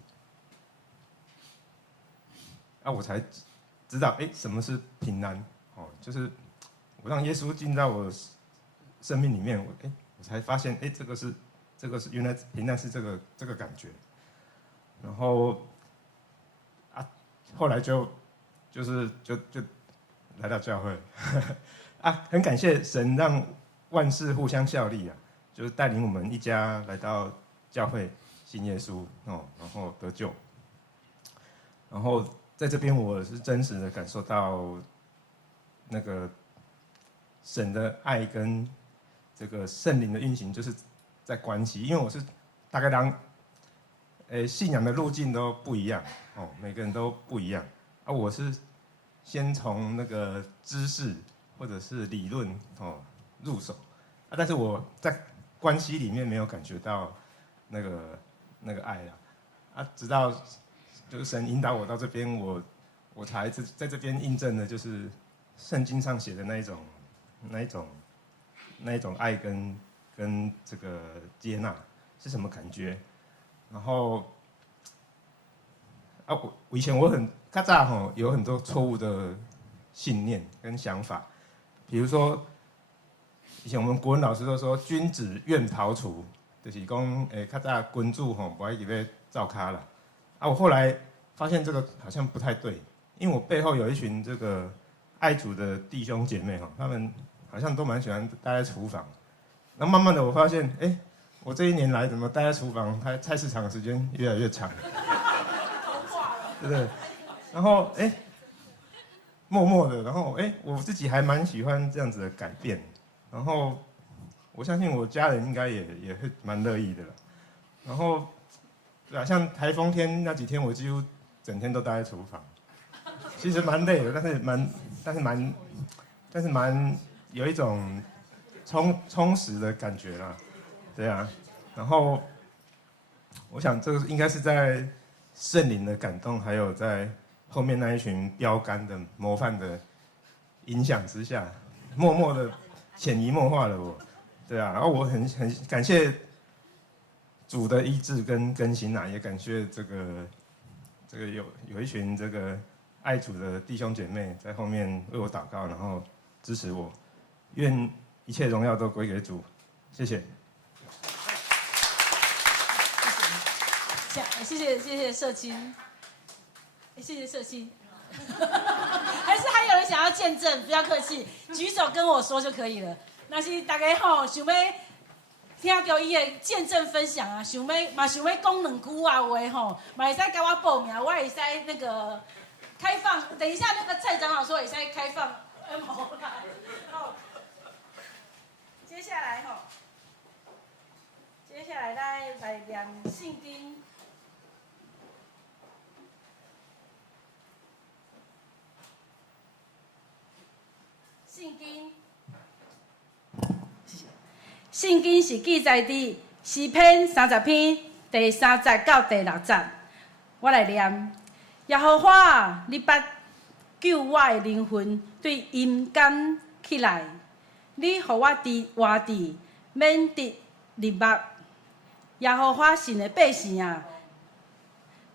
啊，我才知道，什么是平安，就是我让耶稣进到我生命里面，我才发现，这个是原来平安是这个感觉，然后后来就来到教会，很感谢神让万事互相效力啊。就是带领我们一家来到教会信耶稣然后得救，然后在这边我是真实的感受到那个神的爱跟这个圣灵的运行，就是在关系，因为我是大概信仰的路径都不一样每个人都不一样我是先从那个知识或者是理论入手但是我在关系里面没有感觉到那个爱直到就是神引导我到这边，我才在这边印证的，就是圣经上写的那一种爱跟这个接纳是什么感觉。然后我以前较早有很多错误的信念跟想法，比如说。以前我们国文老师都说君子远庖厨，就是讲较早君主不爱入去灶骹啦。我后来发现这个好像不太对，因为我背后有一群这个爱主的弟兄姐妹他们好像都蛮喜欢待在厨房。那慢慢的我发现，我这1年来怎么待在厨房、菜市场的时间越来越长，对不对？然后默默的，然后我自己还蛮喜欢这样子的改变。然后我相信我家人应该也会蛮乐意的了。然后对像台风天那几天，我几乎整天都待在厨房，其实蛮累的，但是蛮有一种充实的感觉啦，对啊。然后我想这个应该是在圣灵的感动，还有在后面那一群标杆的模范的影响之下，默默的。潜移默化了我，对啊，然后我很感谢主的医治跟更新也感谢这个有一群这个爱主的弟兄姐妹在后面为我祷告，然后支持我，愿一切荣耀都归给主，谢谢。谢谢社青，谢谢社青。还有人想要见证，不要客气，举手跟我说就可以了。那是大家想要听到伊的见证分享啊，想要讲2句话嘛会使跟我报名，我会使那个开放。等一下那个蔡长老说会使开放MO来。接下来咱来念圣经。圣经是记载伫诗篇30篇第30到第60。我来念：耶和华，你捌救我的灵魂对阴间起来，你予我伫活地免得入目。耶和华神的百姓啊，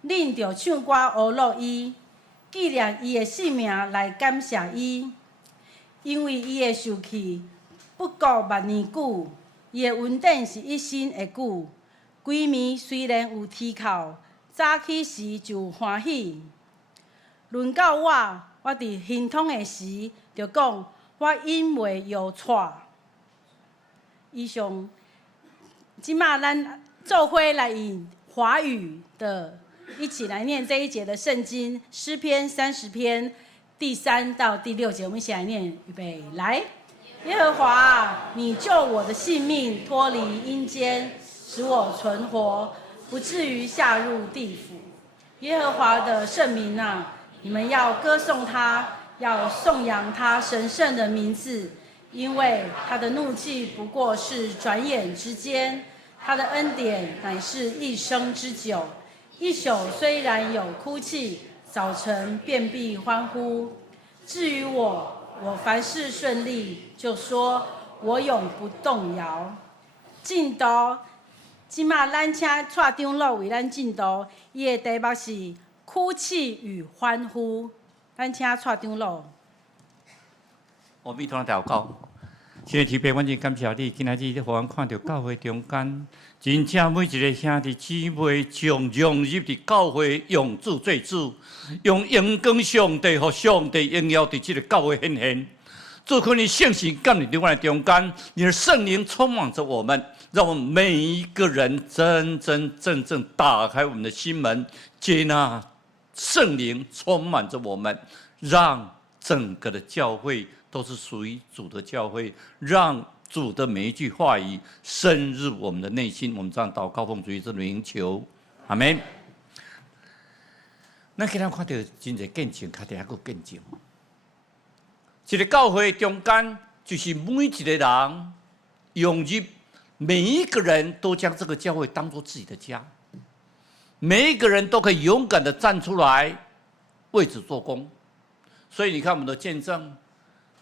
恁着唱歌学乐伊，纪念伊的性命来感谢伊。因为伊的受气不过万年久，伊的恩典是一生会久。规暝虽然有天哭，早起时就欢喜。轮到我伫心痛的时，就讲我因为摇错。以上，即马咱做伙来以华语的一起来念这一节的圣经，诗篇30篇。第3到第6节，我们一起来念，预备来。耶和华啊，你救我的性命脱离阴间，使我存活，不至于下入地府。耶和华的圣名啊，你们要歌颂他，要颂扬他神圣的名字，因为他的怒气不过是转眼之间，他的恩典乃是一生之久。一宿虽然有哭泣，早晨便必欢呼。至于我凡事顺利，就说我永不动摇。进度，即马咱请蔡长老为咱进度，伊的题目是哭泣与欢呼。咱请蔡长老。阿弥陀佛祷告，现在天父，阮真感谢你，今仔日互阮看到教会中间，真正每一个兄弟姊妹将融入伫教会，用主做主，用阳光上帝和上帝荣耀伫这个教会显现。主，求你圣神降临在我们中间，你的圣灵充满着我们，让我们每一个人真真正正打开我们的心门，接纳圣灵充满着我们，让整个的教会都是属于主的教会，让主的每一句话语深入我们的内心。我们这样祷告，奉主耶稣的名求，阿门。咱今日看到真侪见证，较定还佫见证。一个教会中间，就是每一个人融入，每一个人都将这个教会当作自己的家，每一个人都可以勇敢的站出来为主做工。所以你看我们的见证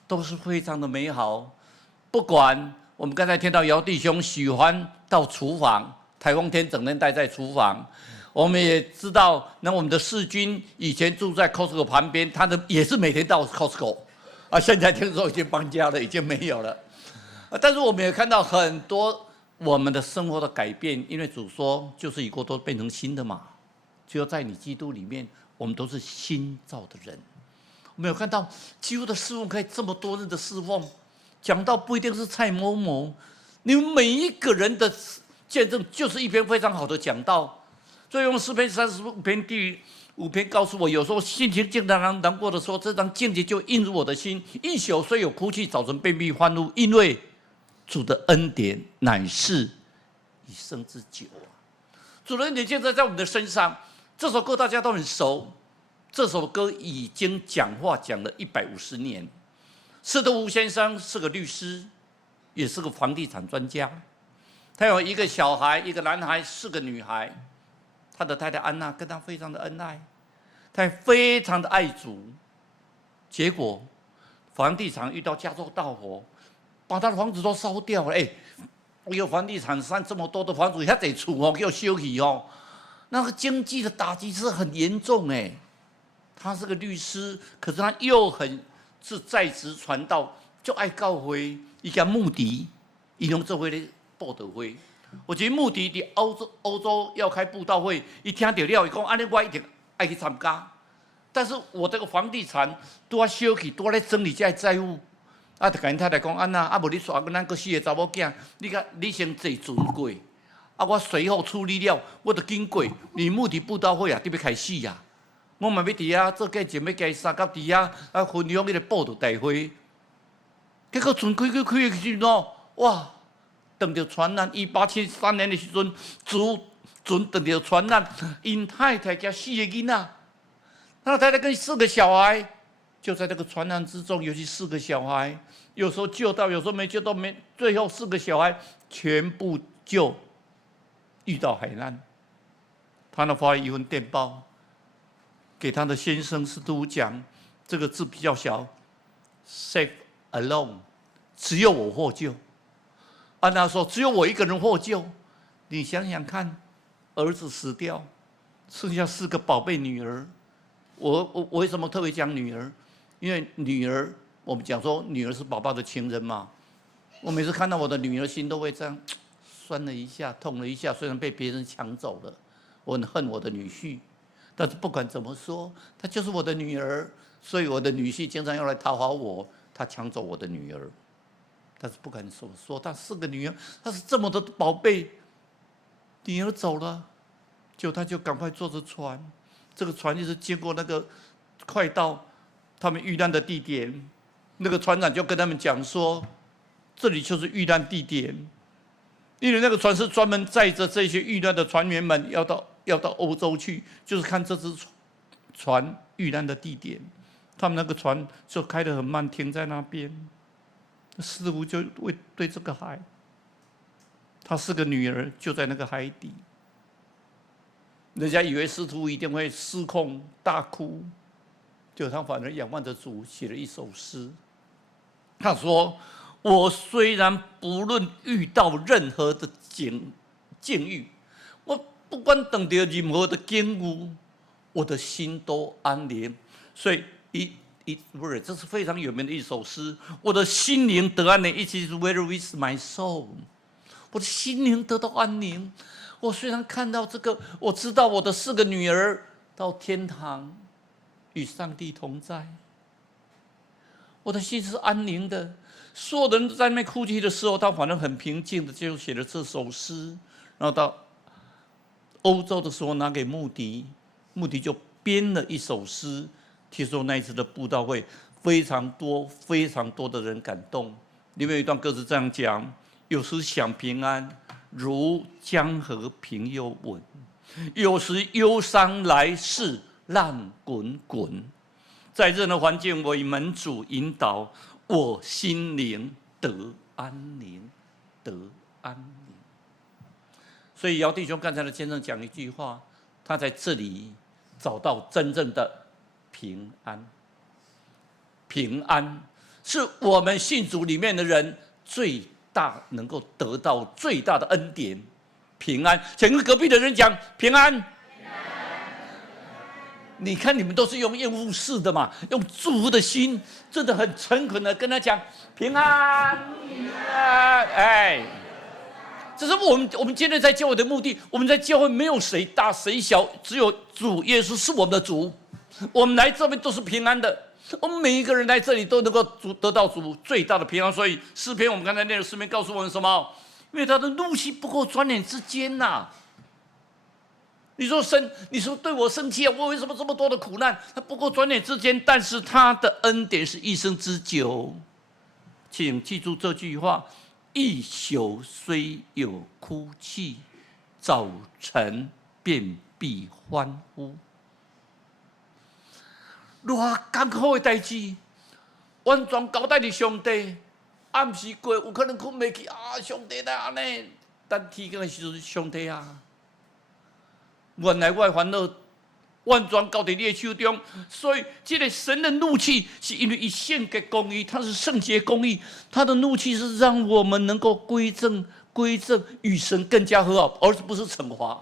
都是非常的美好。不管我们刚才听到姚弟兄喜欢到厨房，台风天整天待在厨房。我们也知道，那我们的世军以前住在 Costco 旁边，他也是每天到 Costco。现在听说已经搬家了，已经没有了。但是我们也看到很多我们的生活的改变，因为主说就是一个都变成新的嘛，只有在你基督里面，我们都是新造的人。我们有看到基督的侍奉可以这么多人的侍奉，讲到不一定是蔡某某，你们每一个人的见证就是一篇非常好的讲道。所以用诗篇35篇第5篇告诉我，有时候心情静然难过的时候，这张境界就映入我的心。一宿虽有哭泣，早晨便必欢呼，因为主的恩典乃是一生之久啊！主的恩典现在在我们的身上。这首歌大家都很熟，这首歌已经讲话讲了150年。施德吴先生是个律师，也是个房地产专家。他有一个小孩，一个男孩，4个女孩。他的太太安娜跟他非常的恩爱，他非常的爱主。结果房地产遇到加州大火，把他的房子都烧掉了。有房地产商这么多的房子，遐侪厝哦，叫修起哦，那个经济的打击是很严重哎。他是个律师，可是他又很是在职传道，就爱教会，伊叫穆迪，伊用做伙咧布道会。我觉得穆迪伫欧洲要开布道会，一听到了，伊讲安尼，我一定爱去参加。但是我这个房地产拄啊烧去，拄啊咧整理这些债务，就甲因太太讲安那，无你带咱个4个查某囝，你先坐船过，我随后处理了，我就经过。你穆迪布道会啊，就要开始啊，我嘛要伫遐做见证，要加3甲伫遐分享迄个布道大会。结果船开的时阵哇！等到传染，1873年的时阵，船等到传染，因太太加4个囡仔，他太太跟4个小孩，就在这个传染之中，尤其4个小孩，有时候救到，有时候没救到，最后4个小孩全部就遇到海难。他呢发了一份电报给他的先生是都讲，这个字比较小 ，safe alone， 只有我获救。安娜说：“只有我一个人获救。”你想想看，儿子死掉，剩下4个宝贝女儿。我为什么特别讲女儿？因为女儿，我们讲说女儿是宝宝的情人嘛。我每次看到我的女儿，心都会这样酸了一下，痛了一下。虽然被别人抢走了，我很恨我的女婿，但是不管怎么说，她就是我的女儿。所以我的女婿经常要来讨好我，他抢走我的女儿。但是不敢说，他4个女儿，他是这么的宝贝，女儿走了，他就赶快坐着船，这个船就是经过那个快到他们遇难的地点，那个船长就跟他们讲说，这里就是遇难地点。因为那个船是专门载着这些遇难的船员们要到欧洲去，就是看这只船遇难的地点。他们那个船就开得很慢，停在那边。师傅就对这个海，他4个女儿就在那个海底。人家以为师徒一定会失控大哭，结果他反而仰望着主，写了一首诗。他说：“我虽然不论遇到任何的境遇，我不管等到任何的境遇，我的心都安宁。”所以不是，这是非常有名的一首诗。我的心灵得安宁 ，It is well with my soul。我的心灵得到安宁。我虽然看到这个，我知道我的4个女儿到天堂与上帝同在，我的心是安宁的。所有人都在那边哭泣的时候，他反而很平静的就写了这首诗。然后到欧洲的时候，拿给穆迪，穆迪就编了一首诗。听说那一次的布道会，非常多的人感动。里面有一段歌词这样讲：有时想平安，如江河平又稳；有时忧伤来势浪滚滚。在任何环境，为门主引导，我心灵得安宁，得安宁。所以姚弟兄刚才的先生讲一句话，他在这里找到真正的平安。平安是我们信主里面的人最大能够得到最大的恩典。平安，请跟隔壁的人讲平安。你看你们都是用厌恶式的嘛，用祝福的心，真的很诚恳的跟他讲平安，平安。哎，这是我们今天在教会的目的。我们在教会没有谁大谁小，只有主耶稣是我们的主。我们来这边都是平安的，我们每一个人来这里都能够得到主最大的平安。所以诗篇我们刚才念的诗篇告诉我们什么？因为他的怒气不过转眼之间呐。你说你说对我生气啊？我为什么这么多的苦难？他不过转眼之间，但是他的恩典是一生之久。请记住这句话：一宿虽有哭泣，早晨便必欢呼。偌艰苦的代志，完全交代伫上帝。暗时过有可能困袂去啊，上帝来安尼，但天光的时阵，上帝啊，原来我的烦恼完全交在你的手中。所以，这个神的怒气是因为一献给公义，他是圣洁公义，他的怒气是让我们能够归正，与神更加和好，而不是惩罚。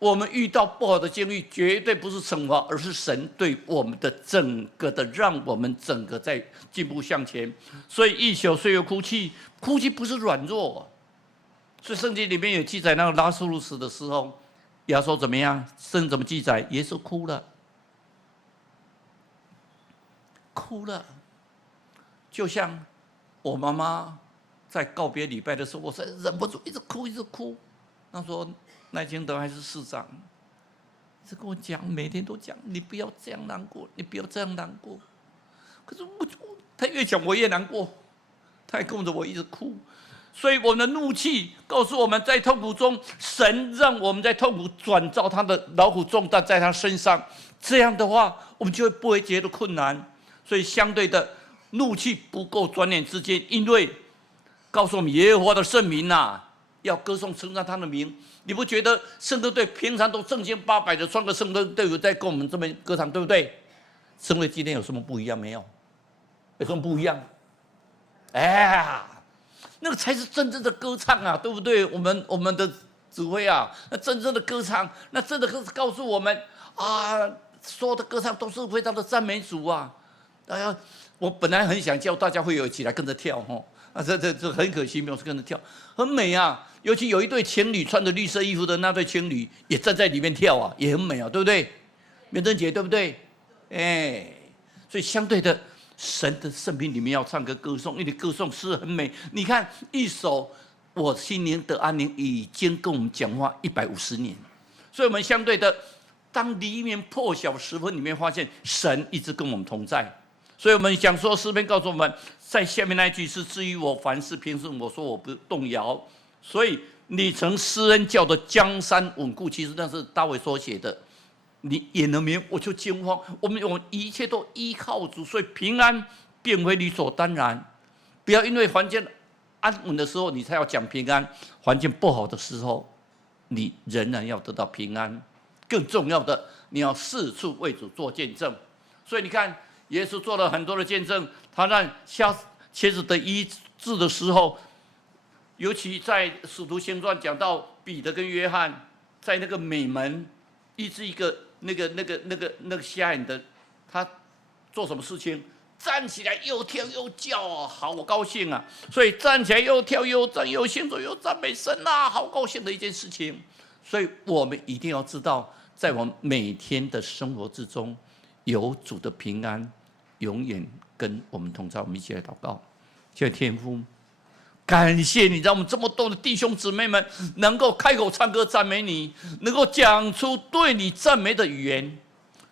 我们遇到不好的境遇，绝对不是惩罚，而是神对我们的整个的，让我们整个在进步向前。所以一宿虽有哭泣，哭泣不是软弱。所以圣经里面有记载，那个拉撒路死的时候，耶稣怎么样？圣经怎么记载？耶稣哭了，哭了，就像我妈妈在告别礼拜的时候，我才忍不住一直哭。那时候赖清德还是市长，一直跟我讲，每天都讲，你不要这样难过，你不要这样难过。可是他越讲我越难过，他还跟着我一直哭。所以我们的怒气告诉我们，在痛苦中，神让我们在痛苦转造他的劳苦重担在他身上，这样的话，我们就不会觉得困难。所以相对的，怒气不够转眼之间，因为告诉我们耶和华的圣名呐，要歌颂称赞他的名。你不觉得圣歌队平常都正经八百的穿个圣歌队有在跟我们这边歌唱，对不对？圣会今天有什么不一样没有？有什么不一样？哎呀，那个才是真正的歌唱啊，对不对？我们的指挥啊，那真正的歌唱，那真的是告诉我们啊，所有的歌唱都是非常的赞美主啊！哎呀，我本来很想叫大家会有起来跟着跳哈，这很可惜没有跟着跳，很美啊！尤其有一对情侣穿着绿色衣服的那对情侣也站在里面跳啊，也很美啊，对不对？美珍姐对不对？哎，所以相对的，神的圣品里面要唱歌颂，因为歌颂是很美。你看一首我心灵得安宁，已经跟我们讲话150年，所以我们相对的，当黎明破晓时分里面发现神一直跟我们同在，所以我们想说，诗篇告诉我们，在下面那一句是：至于我，凡事凭顺，我说我不动摇。所以你曾施恩叫的江山稳固，其实那是大卫所写的。你眼了明，我就惊慌。我们一切都依靠主，所以平安变为理所当然。不要因为环境安稳的时候，你才要讲平安；环境不好的时候，你仍然要得到平安。更重要的，你要四处为主做见证。所以你看，耶稣做了很多的见证。他让瘸子得医治的时候，尤其在使徒行传讲到彼得跟约翰在那个美门医治一个那个瞎眼的，他做什么事情？站起来又跳又叫啊，好高兴啊！所以站起来又跳又站又行走又赞美神啊，好高兴的一件事情。所以我们一定要知道，在我们每天的生活之中，有主的平安永远跟我们同在。我们一起来祷告。谢谢天父，感谢你让我们这么多的弟兄姊妹们能够开口唱歌赞美你，能够讲出对你赞美的语言。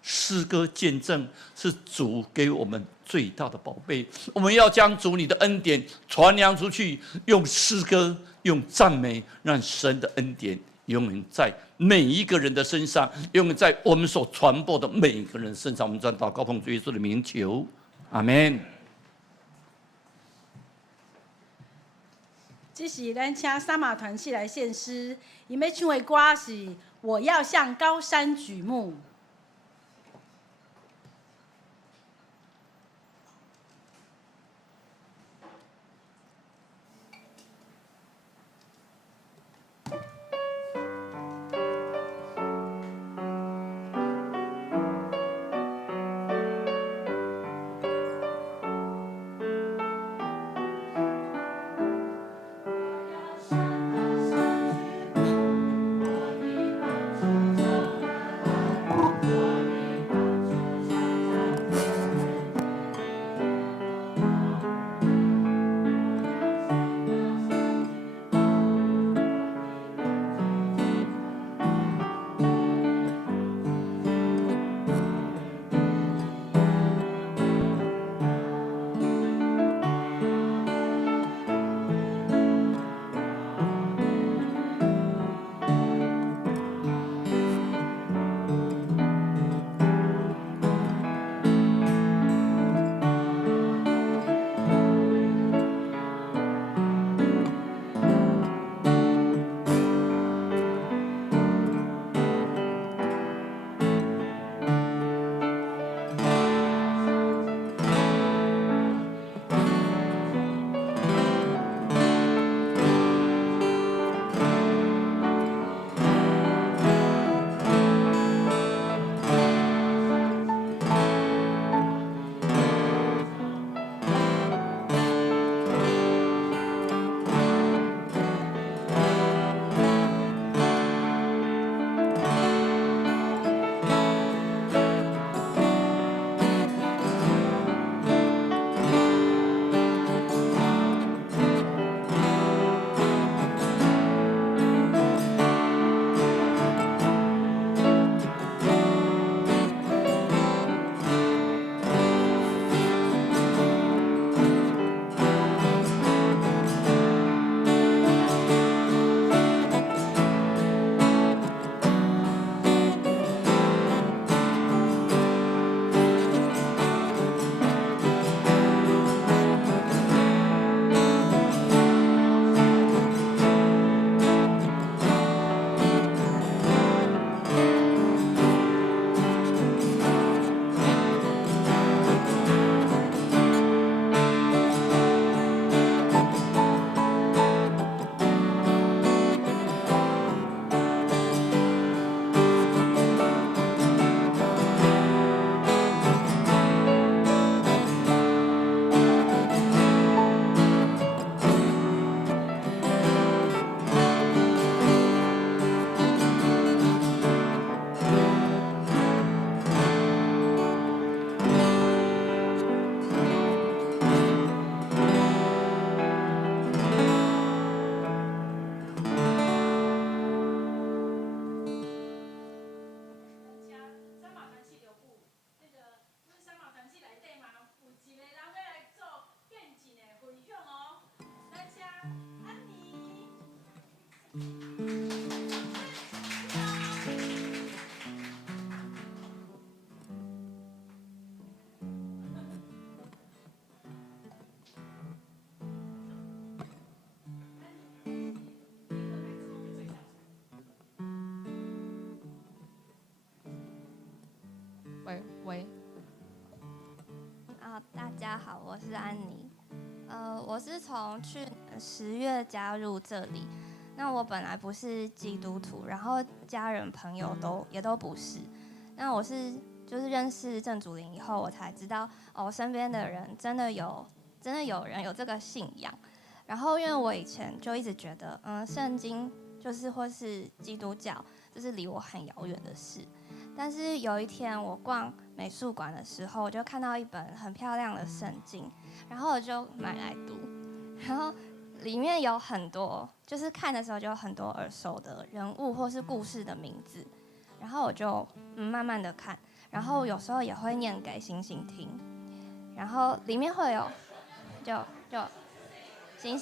诗歌见证是主给我们最大的宝贝，我们要将主你的恩典传扬出去，用诗歌用赞美，让神的恩典永远在每一个人的身上，永远在我们所传播的每一个人身上。我们这样祷告奉主耶稣的名求，阿们。这是咱请三马团契来献诗，伊要唱的歌是《我要向高山举目》。喂。大家好，我是安妮。我是从去年10月加入这里。那我本来不是基督徒，然后家人朋友也都不是。那我是就是认识郑祖灵以后，我才知道身边的人真的有人有这个信仰。然后因为我以前就一直觉得，圣经就是或是基督教，这是离我很遥远的事。但是有一天我逛美术馆的时候，我就看到一本很漂亮的圣经，然后我就买来读，然后里面有很多，就是看的时候就有很多耳熟的人物或是故事的名字，然后我就慢慢的看，然后有时候也会念给星星听，然后里面会有就星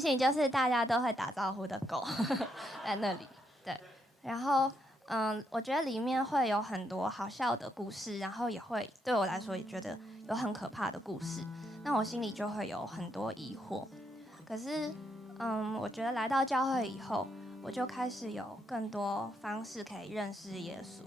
星就是大家都会打招呼的狗在那里，对，然后我觉得里面会有很多好笑的故事，然后也会对我来说也觉得有很可怕的故事，那我心里就会有很多疑惑。可是我觉得来到教会以后，我就开始有更多方式可以认识耶稣。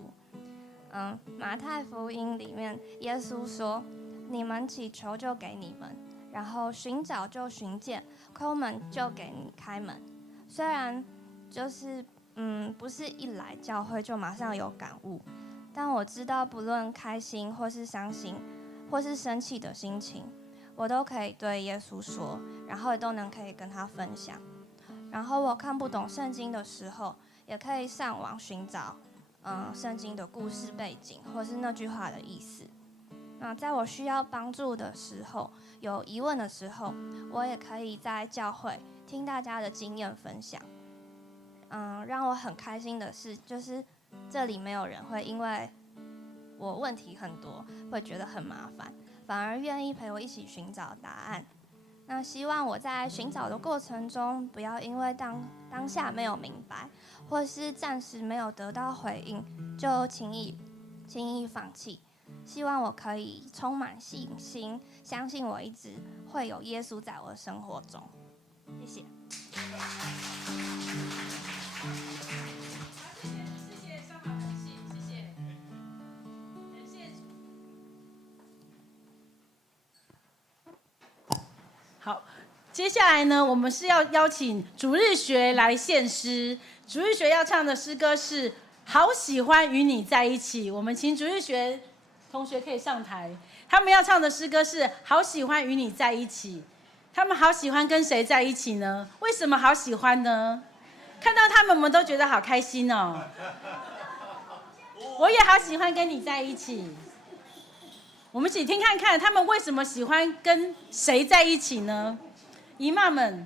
马太福音里面耶稣说：“你们祈求就给你们，然后寻找就寻见，叩门就给你开门。”虽然就是不是一来教会就马上有感悟，但我知道不论开心或是伤心或是生气的心情，我都可以对耶稣说，然后也都可以跟他分享。然后我看不懂圣经的时候，也可以上网寻找圣经的故事背景或是那句话的意思。在我需要帮助的时候，有疑问的时候，我也可以在教会听大家的经验分享。让我很开心的是，就是这里没有人会因为我问题很多会觉得很麻烦，反而愿意陪我一起寻找答案。那希望我在寻找的过程中，不要因为当下没有明白，或是暂时没有得到回应，就轻易放弃。希望我可以充满信心，相信我一直会有耶稣在我的生活中。谢谢。好，接下来呢，我们是要邀请主日学来献诗。主日学要唱的诗歌是《好喜欢与你在一起》。我们请主日学同学可以上台。他们要唱的诗歌是《好喜欢与你在一起》。他们好喜欢跟谁在一起呢？为什么好喜欢呢？看到他们，我们都觉得好开心哦。我也好喜欢跟你在一起。我们一起听看看，他们为什么喜欢跟谁在一起呢？姨妈们，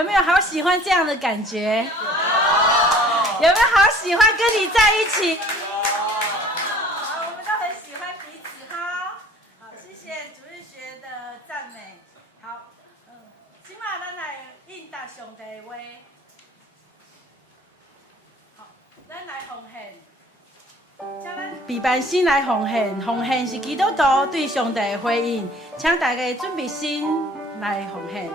有没有好喜欢这样的感觉？有没有好喜欢跟你在一起？好，我们都很喜欢彼此哈。好，谢谢主日学的赞美。好，今晚咱来应答上帝的话。好，咱来奉献。请咱备办心来奉献，奉献是基督徒对上帝的回应，请大家准备心来奉献。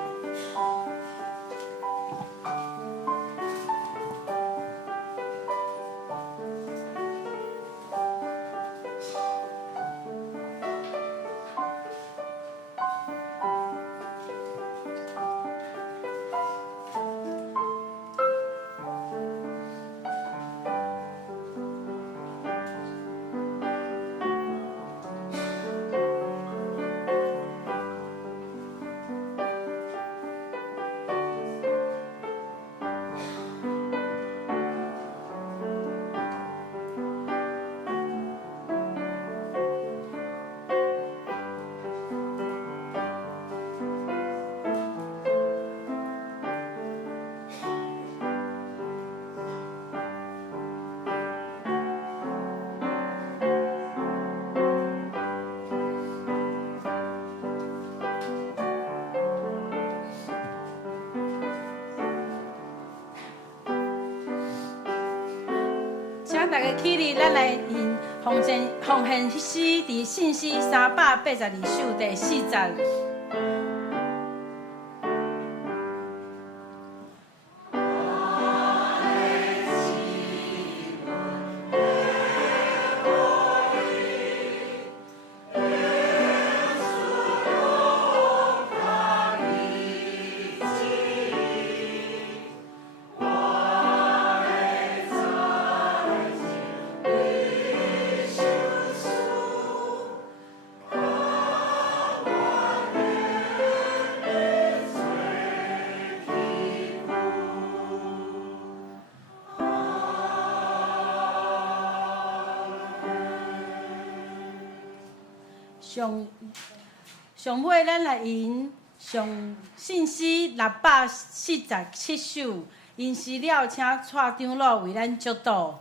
请大家起立，咱来念奉献诗伫信息382首第40。上尾咱来吟上信息647首，因诗了，请蔡长老为咱祝祷。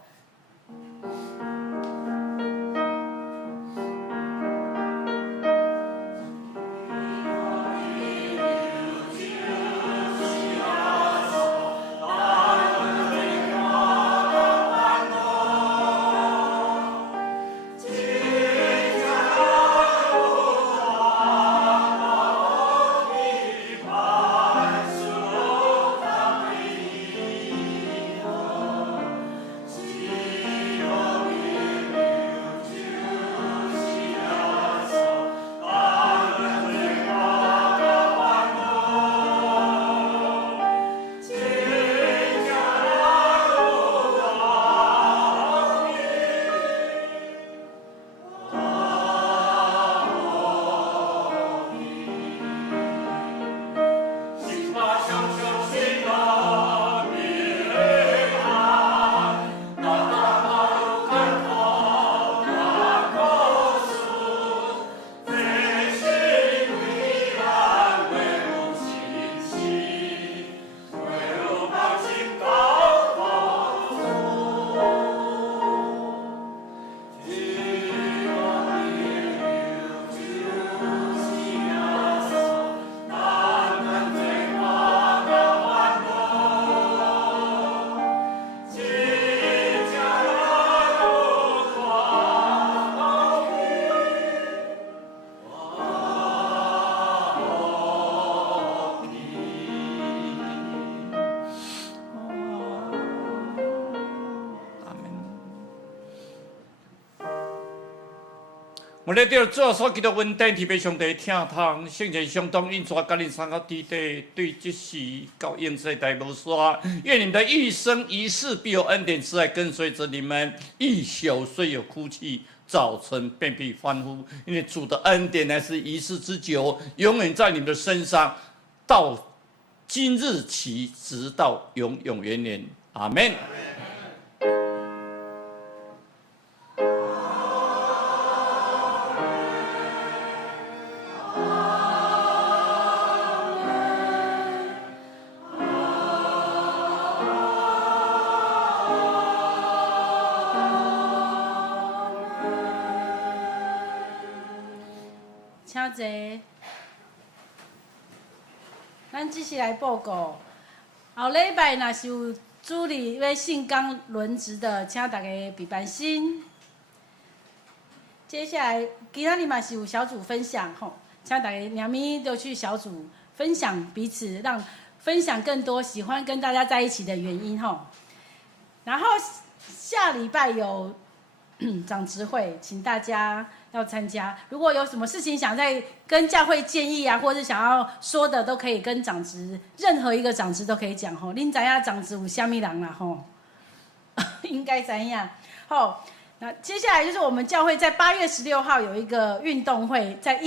我们在做所记的文典，特别上帝听堂，圣前相当因抓甲恁三个弟弟，对这时到应世代无刷。愿你们的一生一世必有恩典慈爱跟随着你们，一宿虽有哭泣，早晨便必欢呼。因为主的恩典乃是一世之久，永远在你们的身上，到今日起，直到永永远远。阿门。侪。咱只是来报告，后礼拜若是有主理要信纲轮值的，请大家比班心。接下来今仔日嘛是有小组分享吼，请大家两咪都去小组分享彼此，让分享更多喜欢跟大家在一起的原因吼。然后下礼拜有长执会，请大家要参加。如果有什么事情想再跟教会建议啊，或者想要说的，都可以跟长执，任何一个长执都可以讲吼。恁知影长执有虾米人啦吼？应该知影吼。那接下来就是我们教会在8月16号有一个运动会，在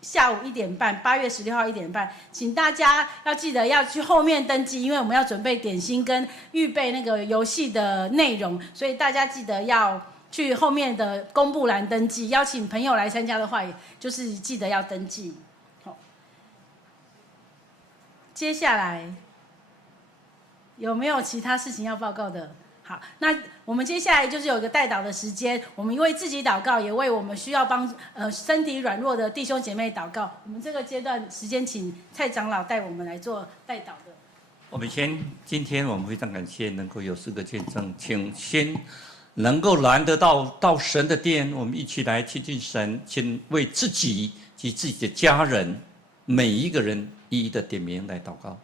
下午1点半，8月16号1点半，请大家要记得要去后面登记，因为我们要准备点心跟预备那个游戏的内容，所以大家记得要去后面的公布栏登记。邀请朋友来参加的话，也就是记得要登记。好，接下来有没有其他事情要报告的？好，那我们接下来就是有一个代祷的时间，我们为自己祷告，也为我们需要身体软弱的弟兄姐妹祷告。我们这个阶段时间，请蔡长老带我们来做代祷的。我们今天我们非常感谢能够有4个见证，请先能够来得到神的殿，我们一起来亲近神，请为自己及自己的家人每一个人一一的点名来祷告。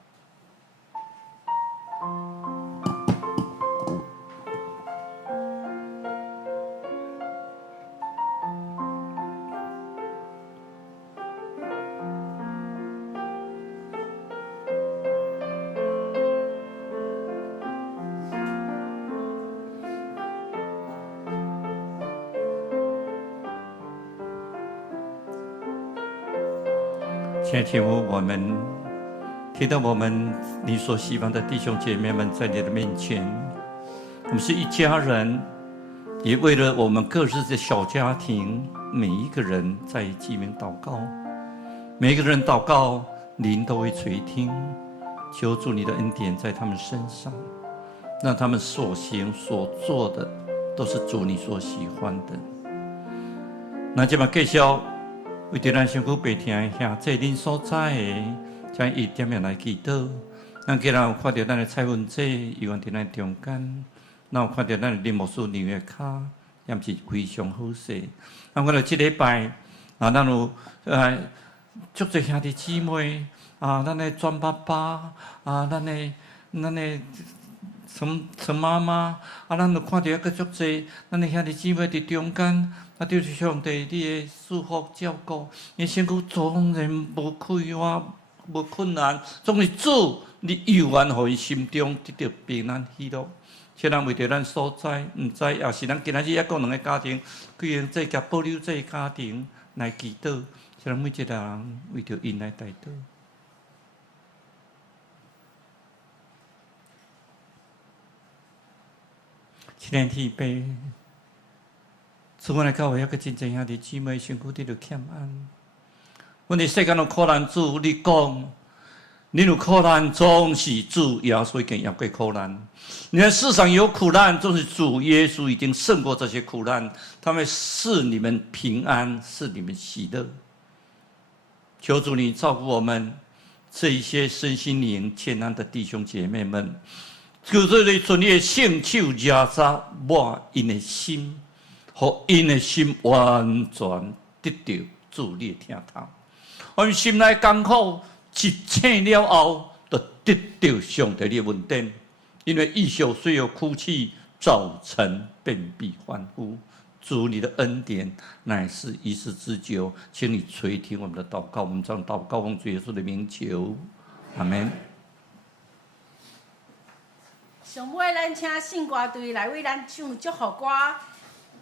亲爱的天父，我们听到你所希望的弟兄姐妹们在你的面前，我们是一家人，也为了我们各自的小家庭，每一个人在记名祷告，每一个人祷告，您都会垂听，求主你的恩典在他们身上，让他们所行所做的都是主你所喜欢的。那这么继续。为着咱身躯白听的兄弟恁所在的，将一点点来祈祷。咱今日有看到咱的蔡文姐，伊伫咱中间，咱有看到咱的林牧师娘的脚，也是非常好势。咱看到这礼拜，咱有足侪兄弟姊妹咱的庄爸爸咱的陈妈妈咱有看到一个足侪咱的兄弟姊妹伫中间。就是上帝你的祝福照顾，你身躯总然无亏哇，无困难，总是主你永远互伊心中得到平安喜乐。请咱为着咱所在，毋知也是咱今仔日还讲2个家庭，贵人这甲保留这个家庭来祈祷，请咱每一个人为着因来代祷。亲爱的弟兄。所以阮来教会遐个真侪兄弟姊妹身躯伫着欠安。阮伫世间有苦难主，你讲，恁有苦难，总是主耶稣已经也过苦难。你在世上有苦难，总是主耶稣已经胜过这些苦难，他们是你们平安，是你们喜乐。求主你照顾我们这一些身心灵欠安的弟兄姐妹们，求主你存你的圣手压杀抹因的心。互因的心完全得到主你的听头，我们心内艰苦一切了后，就得到上帝的恩典。因为异宿虽有哭泣，早晨便必欢呼。主你的恩典乃是一时之久，请你垂听我们的祷告。我们将祷告奉主耶稣的名求，阿门。上尾，咱请信歌队来为咱唱祝福歌。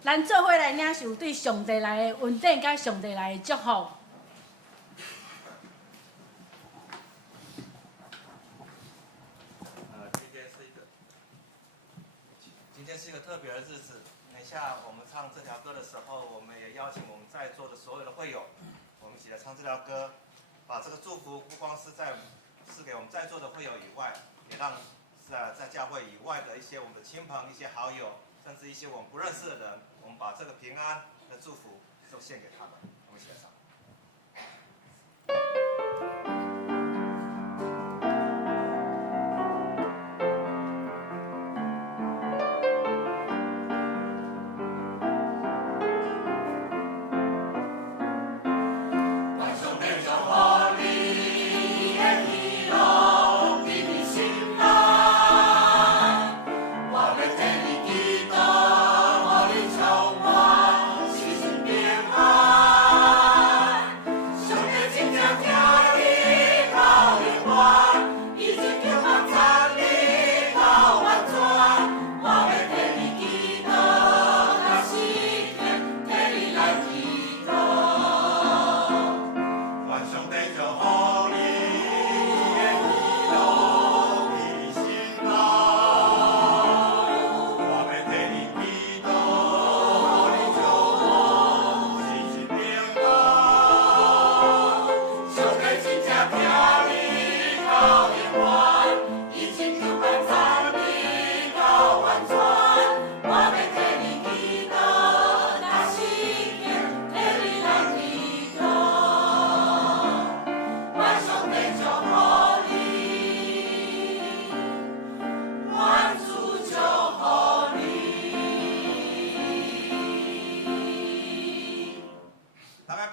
咱做伙来领受对上帝来的恩典，甲上帝来的祝福。今天是一个特别的日子。等一下我们唱这条歌的时候，我们也邀请我们在座的所有的会友，我们一起来唱这条歌，把这个祝福不光是给我们在座的会友以外，也让在教会以外的一些我们的亲朋、一些好友，甚至一些我们不认识的人，我们把这个平安的祝福都献给他们。我们一起来唱。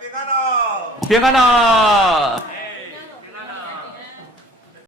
平安哦！平安啊！